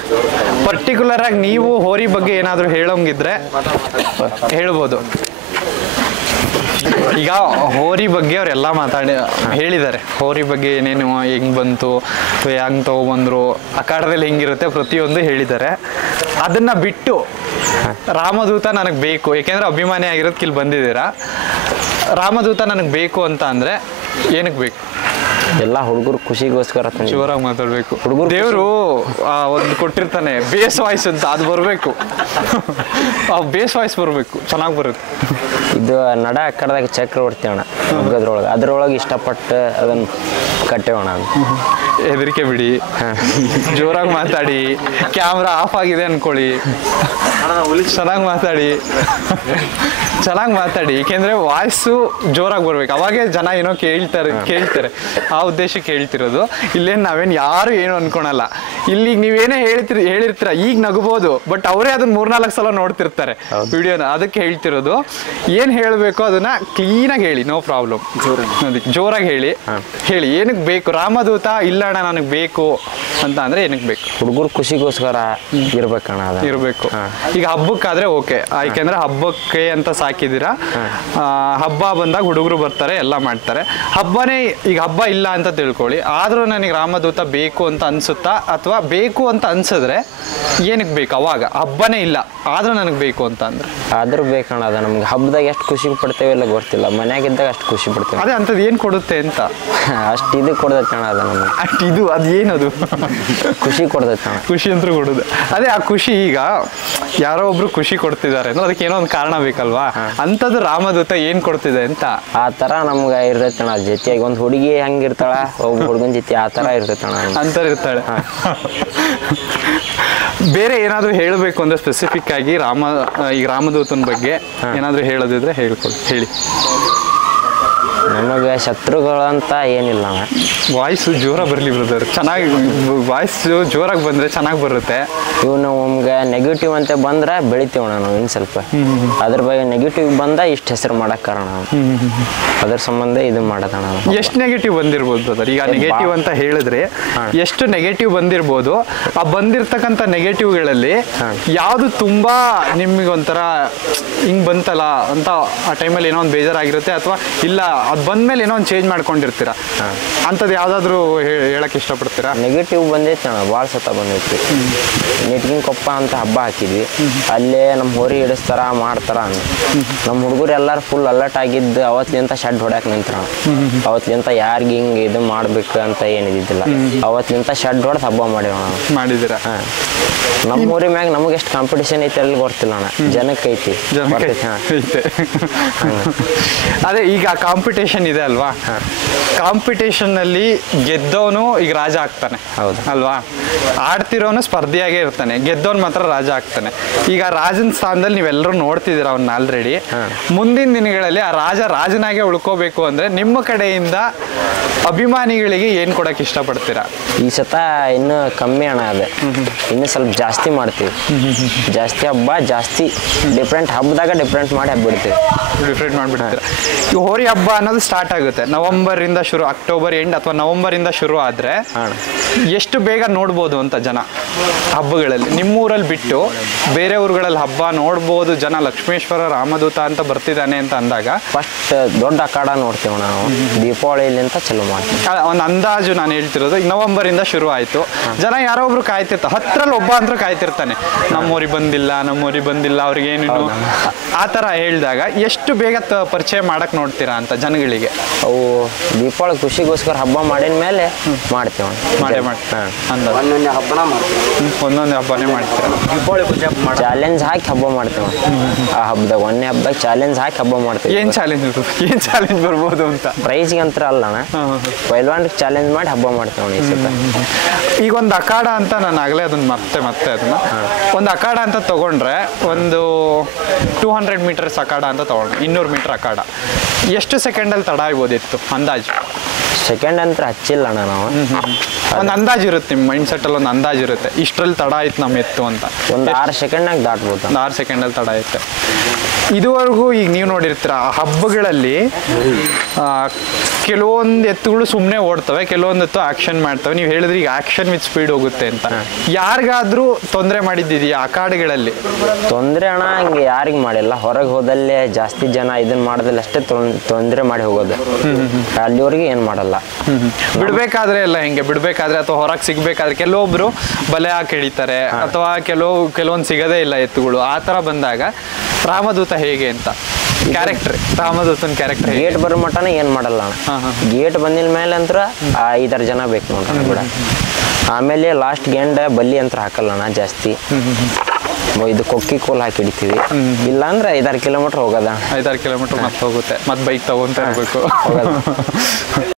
ಪರ್ಟಿಕ್ಯುಲರ್ ಆಗಿ ನೀವು ಹೋರಿ ಬಗ್ಗೆ ಏನಾದರೂ ಹೇಳೋಂಗಿದ್ರೆ ಹೇಳ್ಬೋದು. ಈಗ ಹೋರಿ ಬಗ್ಗೆ ಅವರೆಲ್ಲ ಹೇಳಿದ್ದಾರೆ, ಹೋರಿ ಬಗ್ಗೆ ಏನೇನು ಹೆಂಗೆ ಬಂತು, ಹೆಂಗೆ ತೊಗೊಬಂದರು, ಅಖಾಡದಲ್ಲಿ ಹೆಂಗಿರುತ್ತೆ ಪ್ರತಿಯೊಂದು ಹೇಳಿದ್ದಾರೆ. ಅದನ್ನು ಬಿಟ್ಟು ರಾಮದೂತ ನನಗೆ ಬೇಕು, ಏಕೆಂದರೆ ಅಭಿಮಾನಿ ಆಗಿರೋದಕ್ಕೆ ಇಲ್ಲಿ ಬಂದಿದ್ದೀರಾ. ರಾಮದೂತ ನನಗೆ ಬೇಕು ಅಂತ ಅಂದರೆ ಏನಕ್ಕೆ ಬೇಕು? ಎಲ್ಲ ಹುಡುಗರು ಖುಷಿಗೋಸ್ಕರ. ಜೋರಾಗಿ ಮಾತಾಡ್ಬೇಕು. ದೇವರು ಒಂದು ಕೊಟ್ಟಿರ್ತಾನೆ ಬೇಸ್ ವಾಯ್ಸ್ ಅಂತ, ಅದು ಬರಬೇಕು. ಬೇಸ್ ವಾಯ್ಸ್ ಬರಬೇಕು, ಚೆನ್ನಾಗಿ ಬರುತ್ತೆ. ಇದು ನಡ ಕಡ್ದಾಗ ಚಕ್ರ ಹೊಡ್ತೀವಣ್ಣ ಹಗ್ಗದ್ರೊಳಗೆ, ಅದ್ರೊಳಗೆ ಇಷ್ಟಪಟ್ಟು ಅದನ್ನು ಕಟ್ಟೇವಣ. ಹೆದರಿಕೆ ಬಿಡಿ, ಜೋರಾಗಿ ಮಾತಾಡಿ. ಕ್ಯಾಮ್ರಾ ಆಫ್ ಆಗಿದೆ ಅನ್ಕೊಳ್ಳಿ, ಚೆನ್ನಾಗಿ ಮಾತಾಡಿ. ಚೆನ್ನಾಗಿ ಮಾತಾಡಿ, ಏಕೆಂದ್ರೆ ವಾಯ್ಸು ಜೋರಾಗಿ ಬರ್ಬೇಕು, ಅವಾಗೇ ಜನ ಏನೋ ಕೇಳ್ತಾರೆ ಆ ಉದ್ದೇಶಕ್ಕೆ ಹೇಳ್ತಿರೋದು. ಇಲ್ಲೇನು ನಾವೇನು ಯಾರು ಏನು ಅನ್ಕೊಳಲ್ಲ. ಇಲ್ಲಿ ನೀವೇನೇ ಹೇಳಿರ್ತೀರ ಈಗ ನಗಬಹುದು, ಬಟ್ ಅವರೇ ಅದನ್ನ 3-4 ಸಲ ನೋಡ್ತಿರ್ತಾರೆ ವಿಡಿಯೋನ, ಅದಕ್ಕೆ ಹೇಳ್ತಿರೋದು. ಏನ್ ಹೇಳಬೇಕು ಅದನ್ನ ಕ್ಲೀನಾಗಿ ಹೇಳಿ, ನೋ ಪ್ರಾಬ್ಲಮ್. ಜೋರಾಗಿ ಹೇಳಿ ಏನಕ್ಕೆ ಬೇಕು ರಾಮದೂತ. ಇಲ್ಲ ಅಣ್ಣ ನನಗೆ ಬೇಕು ಅಂತ ಅಂದ್ರೆ ಏನಕ್ಕೆ ಬೇಕು? ಹುಡುಗರು ಖುಷಿಗೋಸ್ಕರ ಇರ್ಬೇಕಣ್ಣ, ಇರಬೇಕು. ಈಗ ಹಬ್ಬಕ್ಕಾದ್ರೆ ಓಕೆ, ಯಾಕೆಂದ್ರೆ ಹಬ್ಬಕ್ಕೆ ಅಂತ ಸಾಕಿದ್ದೀರಾ. ಹಬ್ಬ ಬಂದಾಗ ಹುಡುಗರು ಬರ್ತಾರೆ, ಎಲ್ಲ ಮಾಡ್ತಾರೆ. ಹಬ್ಬನೇ ಈಗ ಹಬ್ಬ ಇಲ್ಲ ಅಂತ ತಿಳ್ಕೊಳ್ಳಿ, ಆದ್ರೂ ನನಗೆ ರಾಮದೂತ ಬೇಕು ಅಂತ ಅನ್ಸುತ್ತಾ? ಅಥವಾ ಬೇಕು ಅಂತ ಅನ್ಸಿದ್ರೆ ಏನಕ್ಕೆ ಬೇಕು? ಅವಾಗ ಹಬ್ಬನೇ ಇಲ್ಲ ಆದ್ರೂ ನನಗೆ ಬೇಕು ಅಂತ ಅಂದ್ರೆ ಆದ್ರೂ ಬೇಕಣ್ಣ. ಅದ ನಮ್ಗೆ ಹಬ್ಬದಾಗ ಎಷ್ಟು ಖುಷಿ ಪಡ್ತೇವೆ ಇಲ್ಲ ಗೊತ್ತಿಲ್ಲ, ಮನ್ಯಾಗಿದ್ದಾಗ ಅಷ್ಟು ಖುಷಿ ಪಡ್ತೇವೆ. ಅದೇ ಅಂಥದ್ದು ಏನು ಕೊಡುತ್ತೆ ಅಂತ ಅಷ್ಟು ಇದು ಕೊಡ್ತೈತೆ ಅಣ್ಣ ಅದು ನಮ್ಗೆ. ಅಷ್ಟು ಇದು ಅದು ಏನದು ಖುಷಿ ಕೊಡ್ತೈತೆ ಅಣ್ಣ. ಖುಷಿ ಅಂತೂ ಕೊಡುದು. ಅದೇ ಆ ಖುಷಿ, ಈಗ ಯಾರೋ ಒಬ್ರು ಖುಷಿ ಕೊಡ್ತಿದ್ದಾರೆ ಅಂದ್ರೆ ಅದಕ್ಕೆ ಏನೋ ಒಂದು ಕಾರಣ ಬೇಕಲ್ವಾ? ಅಂಥದ್ದು ರಾಮದೂತ ಏನ್ ಕೊಡ್ತಿದೆ ಅಂತ ಆ ತರ ನಮ್ಗೆ ಇರ್ತೈತೆ ಅಣ್ಣ. ಜೊತೆಯಾಗಿ ಒಂದು ಹುಡುಗಿ ಹೆಂಗಿರ್ತಾಳ, ಒಬ್ಬ ಹುಡುಗನ ಜೊತೆ ಆ ತರ ಇರ್ತೈತೆ ಅಣ್ಣ. ಅಂತರ ಇರ್ತಾಳೆ. ಬೇರೆ ಏನಾದ್ರು ಹೇಳಬೇಕು ಅಂದ್ರೆ ಸ್ಪೆಸಿಫಿಕ್ ಆಗಿ ಈಗ ರಾಮದೂತನ ಬಗ್ಗೆ ಏನಾದ್ರು ಹೇಳೋದಿದ್ರೆ ಹೇಳಿ. ನಮಗೆ ಶತ್ರುಗಳಂತ ಏನಿಲ್ಲ ಅಣ್ಣ. ವಾಯ್ಸ್ ಜೋರ ಬರಲಿ ಬ್ರದರ್, ಚೆನ್ನಾಗಿ ವಾಯ್ಸ್ ಜೋರಾಗಿ ಬಂದ್ರೆ ಚೆನ್ನಾಗಿ ಬರುತ್ತೆ. ಇವು ನಮ್ಗೆ ನೆಗೆಟಿವ್ ಅಂತ ಬಂದ್ರೆ ಬೆಳಿತೀವಣ್ಣ ನಾವು ಇನ್ನು ಸ್ವಲ್ಪ. ಅದ್ರ ಬಗ್ಗೆ ನೆಗೆಟಿವ್ ಬಂದ ಇಷ್ಟು ಹೆಸರು ಮಾಡಕ್ ಕಾರಣ ಅದ್ರ ಸಂಬಂಧ ಇದು ಮಾಡೋದಣ್ಣ. ಎಷ್ಟು ನೆಗೆಟಿವ್ ಬಂದಿರ್ಬೋದು ಬ್ರದರ್? ಈಗ ನೆಗೆಟಿವ್ ಅಂತ ಹೇಳಿದ್ರೆ ಎಷ್ಟು ನೆಗೆಟಿವ್ ಬಂದಿರ್ಬೋದು? ಆ ಬಂದಿರ್ತಕ್ಕಂಥ ನೆಗೆಟಿವ್ಗಳಲ್ಲಿ ಯಾವುದು ತುಂಬಾ ನಿಮಗೆ ಒಂಥರ ಹಿಂಗ್ ಬಂತಲ್ಲ ಅಂತ ಆ ಟೈಮಲ್ಲಿ ಏನೋ ಒಂದು ಬೇಜಾರಾಗಿರುತ್ತೆ, ಅಥವಾ ಇಲ್ಲ ಅದು ಬಂದ್ಮೇಲೆ ಏನೋ ಒಂದು ಚೇಂಜ್ ಮಾಡ್ಕೊಂಡಿರ್ತೀರಾ, ಅಂಥದ್ದು ಯಾವ್ದಾದ್ರು ಹೇಳಕ್ ಇಷ್ಟಪಡ್ತೀರಾ? ನೆಗೆಟಿವ್ ಬಂದೈತಿ ಅಣ್ಣ, ಭಾಳ ಸತ ಬಂದೈತಿ. ನೆಟ್ಗಿನ ಕೊಪ್ಪ ಅಂತ ಹಬ್ಬ ಹಾಕಿದ್ವಿ, ಅಲ್ಲೇ ನಮ್ಮ ಹೋರಿ ಹಿಡಿಸ್ತಾರ ಮಾಡ್ತಾರ ಅಂದ್ ನಮ್ಮ ಹುಡುಗರು ಎಲ್ಲಾರು ಫುಲ್ ಅಲರ್ಟ್ ಆಗಿದ್ದು ಅವತ್ತಿಂತ ಶೆಡ್ ಹೊಡ್ಯಾಕ್ ನಿಂತ್ರ. ಅವತ್ತಿಂತ ಯಾರಿಗೆ ಹಿಂಗೆ ಇದು ಮಾಡ್ಬೇಕು ಅಂತ ಏನಿದ್ದಿಲ್ಲ, ಅವತ್ತಿಂತ ಶೆಡ್ ಹೊಡೆದು ಹಬ್ಬ ಮಾಡಿದ್ದೀರಾ? ನಮ್ಮ ಊರಿ ಮ್ಯಾಗ ನಮಗೆ ಎಷ್ಟು ಕಾಂಪಿಟೇಷನ್ ಐತೆ ಅಲ್ಲಿ ಗೊತ್ತಿಲ್ಲ ಅಣ್ಣ, ಜನಕ್ಕೆ ಐತಿ. ಅದೇ ಈಗ ಕಾಂಪಿಟೇಷನ್ ಇದೆ ಅಲ್ವಾ, ಕಾಂಪಿಟೇಷನ್ ಅಲ್ಲಿ ಗೆದ್ದವನು ಈಗ ರಾಜ ಆಗ್ತಾನೆ. ಹೌದು ಅಲ್ವಾ? ಆಡ್ತಿರೋನು ಸ್ಪರ್ಧಿಯಾಗೇ ಇರ್ತಾನೆ, ಗೆದ್ದವನು ಮಾತ್ರ ರಾಜ ಆಗ್ತಾನೆ. ಈಗ ರಾಜನ ಸ್ಥಾನದಲ್ಲಿ ನೀವೆಲ್ಲರೂ ನೋಡ್ತಿದ್ದೀರ ಅವನ್ನ ಆಲ್ರೆಡಿ. ಮುಂದಿನ ದಿನಗಳಲ್ಲಿ ಆ ರಾಜನಾಗೆ ಉಳ್ಕೋಬೇಕು ಅಂದ್ರೆ ನಿಮ್ಮ ಕಡೆಯಿಂದ ಅಭಿಮಾನಿಗಳಿಗೆ ಏನ್ ಕೊಡಕ್ ಇಷ್ಟಪಡ್ತೀರಾ? ಈ ಸತ ಇನ್ನು ಕಮ್ಮಿ ಅಣ್ಣ, ಅದೇ ಇನ್ನು ಸ್ವಲ್ಪ ಜಾಸ್ತಿ ಮಾಡ್ತೀವಿ. ಜಾಸ್ತಿ ಹಬ್ಬ, ಜಾಸ್ತಿ ಡಿಫ್ರೆಂಟ್ ಹಬ್ಬದಾಗ ಡಿಫ್ರೆಂಟ್ ಮಾಡಿ ಹಬ್ಬಿಡ್ತೀವಿ. ಡಿಫ್ರೆಂಟ್ ಮಾಡ್ಬಿಡ್ತೀರಾ? ಈ ಹೋರಿ ಹಬ್ಬ ಅನ್ನೋದು ಸ್ಟಾರ್ಟ್ ಆಗುತ್ತೆ ನವೆಂಬರ್ ಇಂದ ಶುರು, ಅಕ್ಟೋಬರ್ ಎಂಡ್ ಅಥವಾ ನವೆಂಬರ್ ಇಂದ ಶುರು ಆದ್ರೆ ಎಷ್ಟು ಬೇಗ ನೋಡ್ಬೋದು ಅಂತ ಜನ ಹಬ್ಬಗಳಲ್ಲಿ? ನಿಮ್ಮೂರಲ್ಲಿ ಬಿಟ್ಟು ಬೇರೆ ಊರುಗಳಲ್ಲಿ ಹಬ್ಬ ನೋಡ್ಬೋದು ಜನ. ಲಕ್ಷ್ಮೇಶ್ವರ ರಾಮದೂತ ಅಂತ ಬರ್ತಿದ್ದಾನೆ ಅಂತ ಅಂದಾಗ ಫಸ್ಟ್ ದೊಡ್ಡ ಅಖಾಡ ನೋಡ್ತೀವಿ ನಾವು, ದೀಪಾವಳಿಲಿಂತ ಚಲೋ ಮಾಡ್ತೀವಿ. ಒಂದು ಅಂದಾಜು ನಾನು ಹೇಳ್ತಿರೋದು, ಈಗ ನವೆಂಬರ್ ಇಂದ ಶುರು ಆಯ್ತು, ಜನ ಯಾರೋ ಒಬ್ರು ಕಾಯ್ತಿರ್ತಾರೆ, 10ರಲ್ಲಿ ಒಬ್ಬ ಅಂತೂ ಕಾಯ್ತಿರ್ತಾನೆ, ನಮ್ಮೂರಿಗೆ ಬಂದಿಲ್ಲ ಅವ್ರಿಗೇನು ಆ ಥರ ಹೇಳಿದಾಗ ಎಷ್ಟು ಬೇಗ ಪರಿಚಯ ಮಾಡಕ್ ನೋಡ್ತೀರಾ ಅಂತ ಜನಗಳಿಗೆ? ಅವು ದೀಪಾವಳಿ ಖುಷಿಗೋಸ್ಕರ ಹಬ್ಬ ಮಾಡಿದ ಮೇಲೆ ಮಾಡ್ತೀವಿ. ಒಂದೊಂದು ಹಬ್ಬನೇ ಮಾಡ್ತೀರಾ? ದೀಪಾವಳಿ ಚಾಲೆಂಜ್ ಹಾಕಿ ಹಬ್ಬ ಮಾಡ್ತೀವಿ. ಆ ಹಬ್ಬದಾಗ ಒಂದೇ ಹಬ್ಬದಾಗ ಚಾಲೆಂಜ್ ಹಾಕಿ ಹಬ್ಬ ಮಾಡ್ತೀವಿ. ಏನ್ ಚಾಲೆಂಜ್ ಬರ್ಬೋದು ಅಂತ? ಪ್ರೈಸ್ಗೆ ಅಂತ ಅಲ್ಲಣ್ಣ, ಪೈಲ್ವಾನ್ ಚಾಲೆಂಜ್ ಮಾಡಿ ಹಬ್ಬ ಮಾಡ್ತೀವಿ ಈ ಸತ. ಈಗ ಒಂದು ಅಖಾಡ ಅಂತ ನಾನು ಆಗಲೇ ಅದನ್ನ ಮತ್ತೆ ಅದನ್ನ ಒಂದು ಅಖಾಡ ಅಂತ ತಗೊಂಡ್ರೆ, ಒಂದು 200 ಮೀಟರ್ಸ್ ಅಖಾಡ ಅಂತ ತಗೊಂಡ್ರೆ, 200 ಮೀಟರ್ ಅಖಾಡ ಎಷ್ಟು ಸೆಕೆಂಡಲ್ಲಿ ತಡ ಆಗ್ಬೋದಿತ್ತು ಅಂದಾಜು? ಸೆಕೆಂಡ್ ಅಂತ ಹಚ್ಚಿಲ್ಲ ಅಣ್ಣ ನಾವು. ಒಂದು ಅಂದಾಜು ಇರುತ್ತೆ ನಿಮ್ಮ ಮೈಂಡ್ ಸೆಟ್ ಅಲ್ಲಿ, ಒಂದು ಅಂದಾಜು ಇರುತ್ತೆ ಇಷ್ಟರಲ್ಲಿ ತಡ ಆಯ್ತು ನಮ್ಮ ಎತ್ತು ಅಂತ. ಒಂದು 6 ಸೆಕೆಂಡ್ನಾಗ ದಾಟ್ಬೋದು. 6 ಸೆಕೆಂಡಲ್ಲಿ ತಡ ಆಯ್ತು. ಇದುವರೆಗೂ ಈಗ ನೀವು ನೋಡಿರ್ತೀರ ಹಬ್ಬಗಳಲ್ಲಿ ಕೆಲವೊಂದು ಎತ್ತುಗಳು ಸುಮ್ಮನೆ ಓಡ್ತವೆ, ಕೆಲವೊಂದು ಎತ್ತು ಆಕ್ಷನ್ ಮಾಡ್ತವೆ. ನೀವು ಹೇಳಿದ್ರೆ ಈಗ ಆಕ್ಷನ್ ವಿತ್ ಸ್ಪೀಡ್ ಹೋಗುತ್ತೆ ಅಂತ. ಯಾರಿಗಾದ್ರೂ ತೊಂದರೆ ಮಾಡಿದ್ದಿದೆಯಾ ಅಖಾಡಗಳಲ್ಲಿ? ತೊಂದರೆ ಅಣ್ಣ ಹಂಗೆ ಯಾರಿಗೆ ಮಾಡಿಲ್ಲ. ಹೊರಗೆ ಹೋದಲ್ಲೇ ಜಾಸ್ತಿ ಜನ ಇದನ್ನ ಮಾಡೋದಿಲ್ಲ ಅಷ್ಟೇ ತೊಂದರೆ ಮಾಡಿ ಹೋಗೋದು. ಅಲ್ಲಿವರೆಗೆ ಏನು ಮಾಡಲ್ಲ. ಬಿಡ್ಬೇಕಾದ್ರೆ ಎಲ್ಲ ಹೆಂಗೆ ಬಿಡ್ಬೇಕಾದ್ರೆ ಅಥವಾ ಹೊರಗೆ ಸಿಗ್ಬೇಕಾದ್ರೆ ಕೆಲವೊಬ್ರು ಬಲೆ ಹಾಕಿ ಹಿಡಿತಾರೆ, ಅಥವಾ ಕೆಲವೊಂದು ಸಿಗದೇ ಇಲ್ಲ ಎತ್ತುಗಳು. ಆ ಥರ ಬಂದಾಗ ರಾಮದೂತ ಹೇಗೆ ಅಂತ ಕ್ಯಾರೆಕ್ಟರ್, ರಾಮದೂತನ ಕ್ಯಾರೆಕ್ಟರ್ ಗೇಟ್ ಬರೋ ಮಟನ ಏನು ಮಾಡಲ್ಲ. ಗೇಟ್ ಬಂದಿದ ಮೇಲೆ ಅಂತ 5-6 ಜನ ಬೇಕು ನೋಡ್ರಿ ಕೂಡ. ಆಮೇಲೆ ಲಾಸ್ಟ್ ಗೆಂಡ ಬಲ್ಲಿ ಅಂತ ಹಾಕಲ್ಲ ಜಾಸ್ತಿ. ಇದು ಕೊಕ್ಕಿ ಕೋಲ್ ಹಾಕಿ ಹಿಡಿತೀವಿ. ಇಲ್ಲಾಂದ್ರೆ 5-6 ಕಿಲೋಮೀಟರ್ ಹೋಗೋದ. 5-6 ಕಿಲೋಮೀಟರ್ ಮತ್ತೆ ಹೋಗುತ್ತೆ, ಮತ್ತೆ ಬೈಕ್ ತಗೊಂತ ಇರಬೇಕು.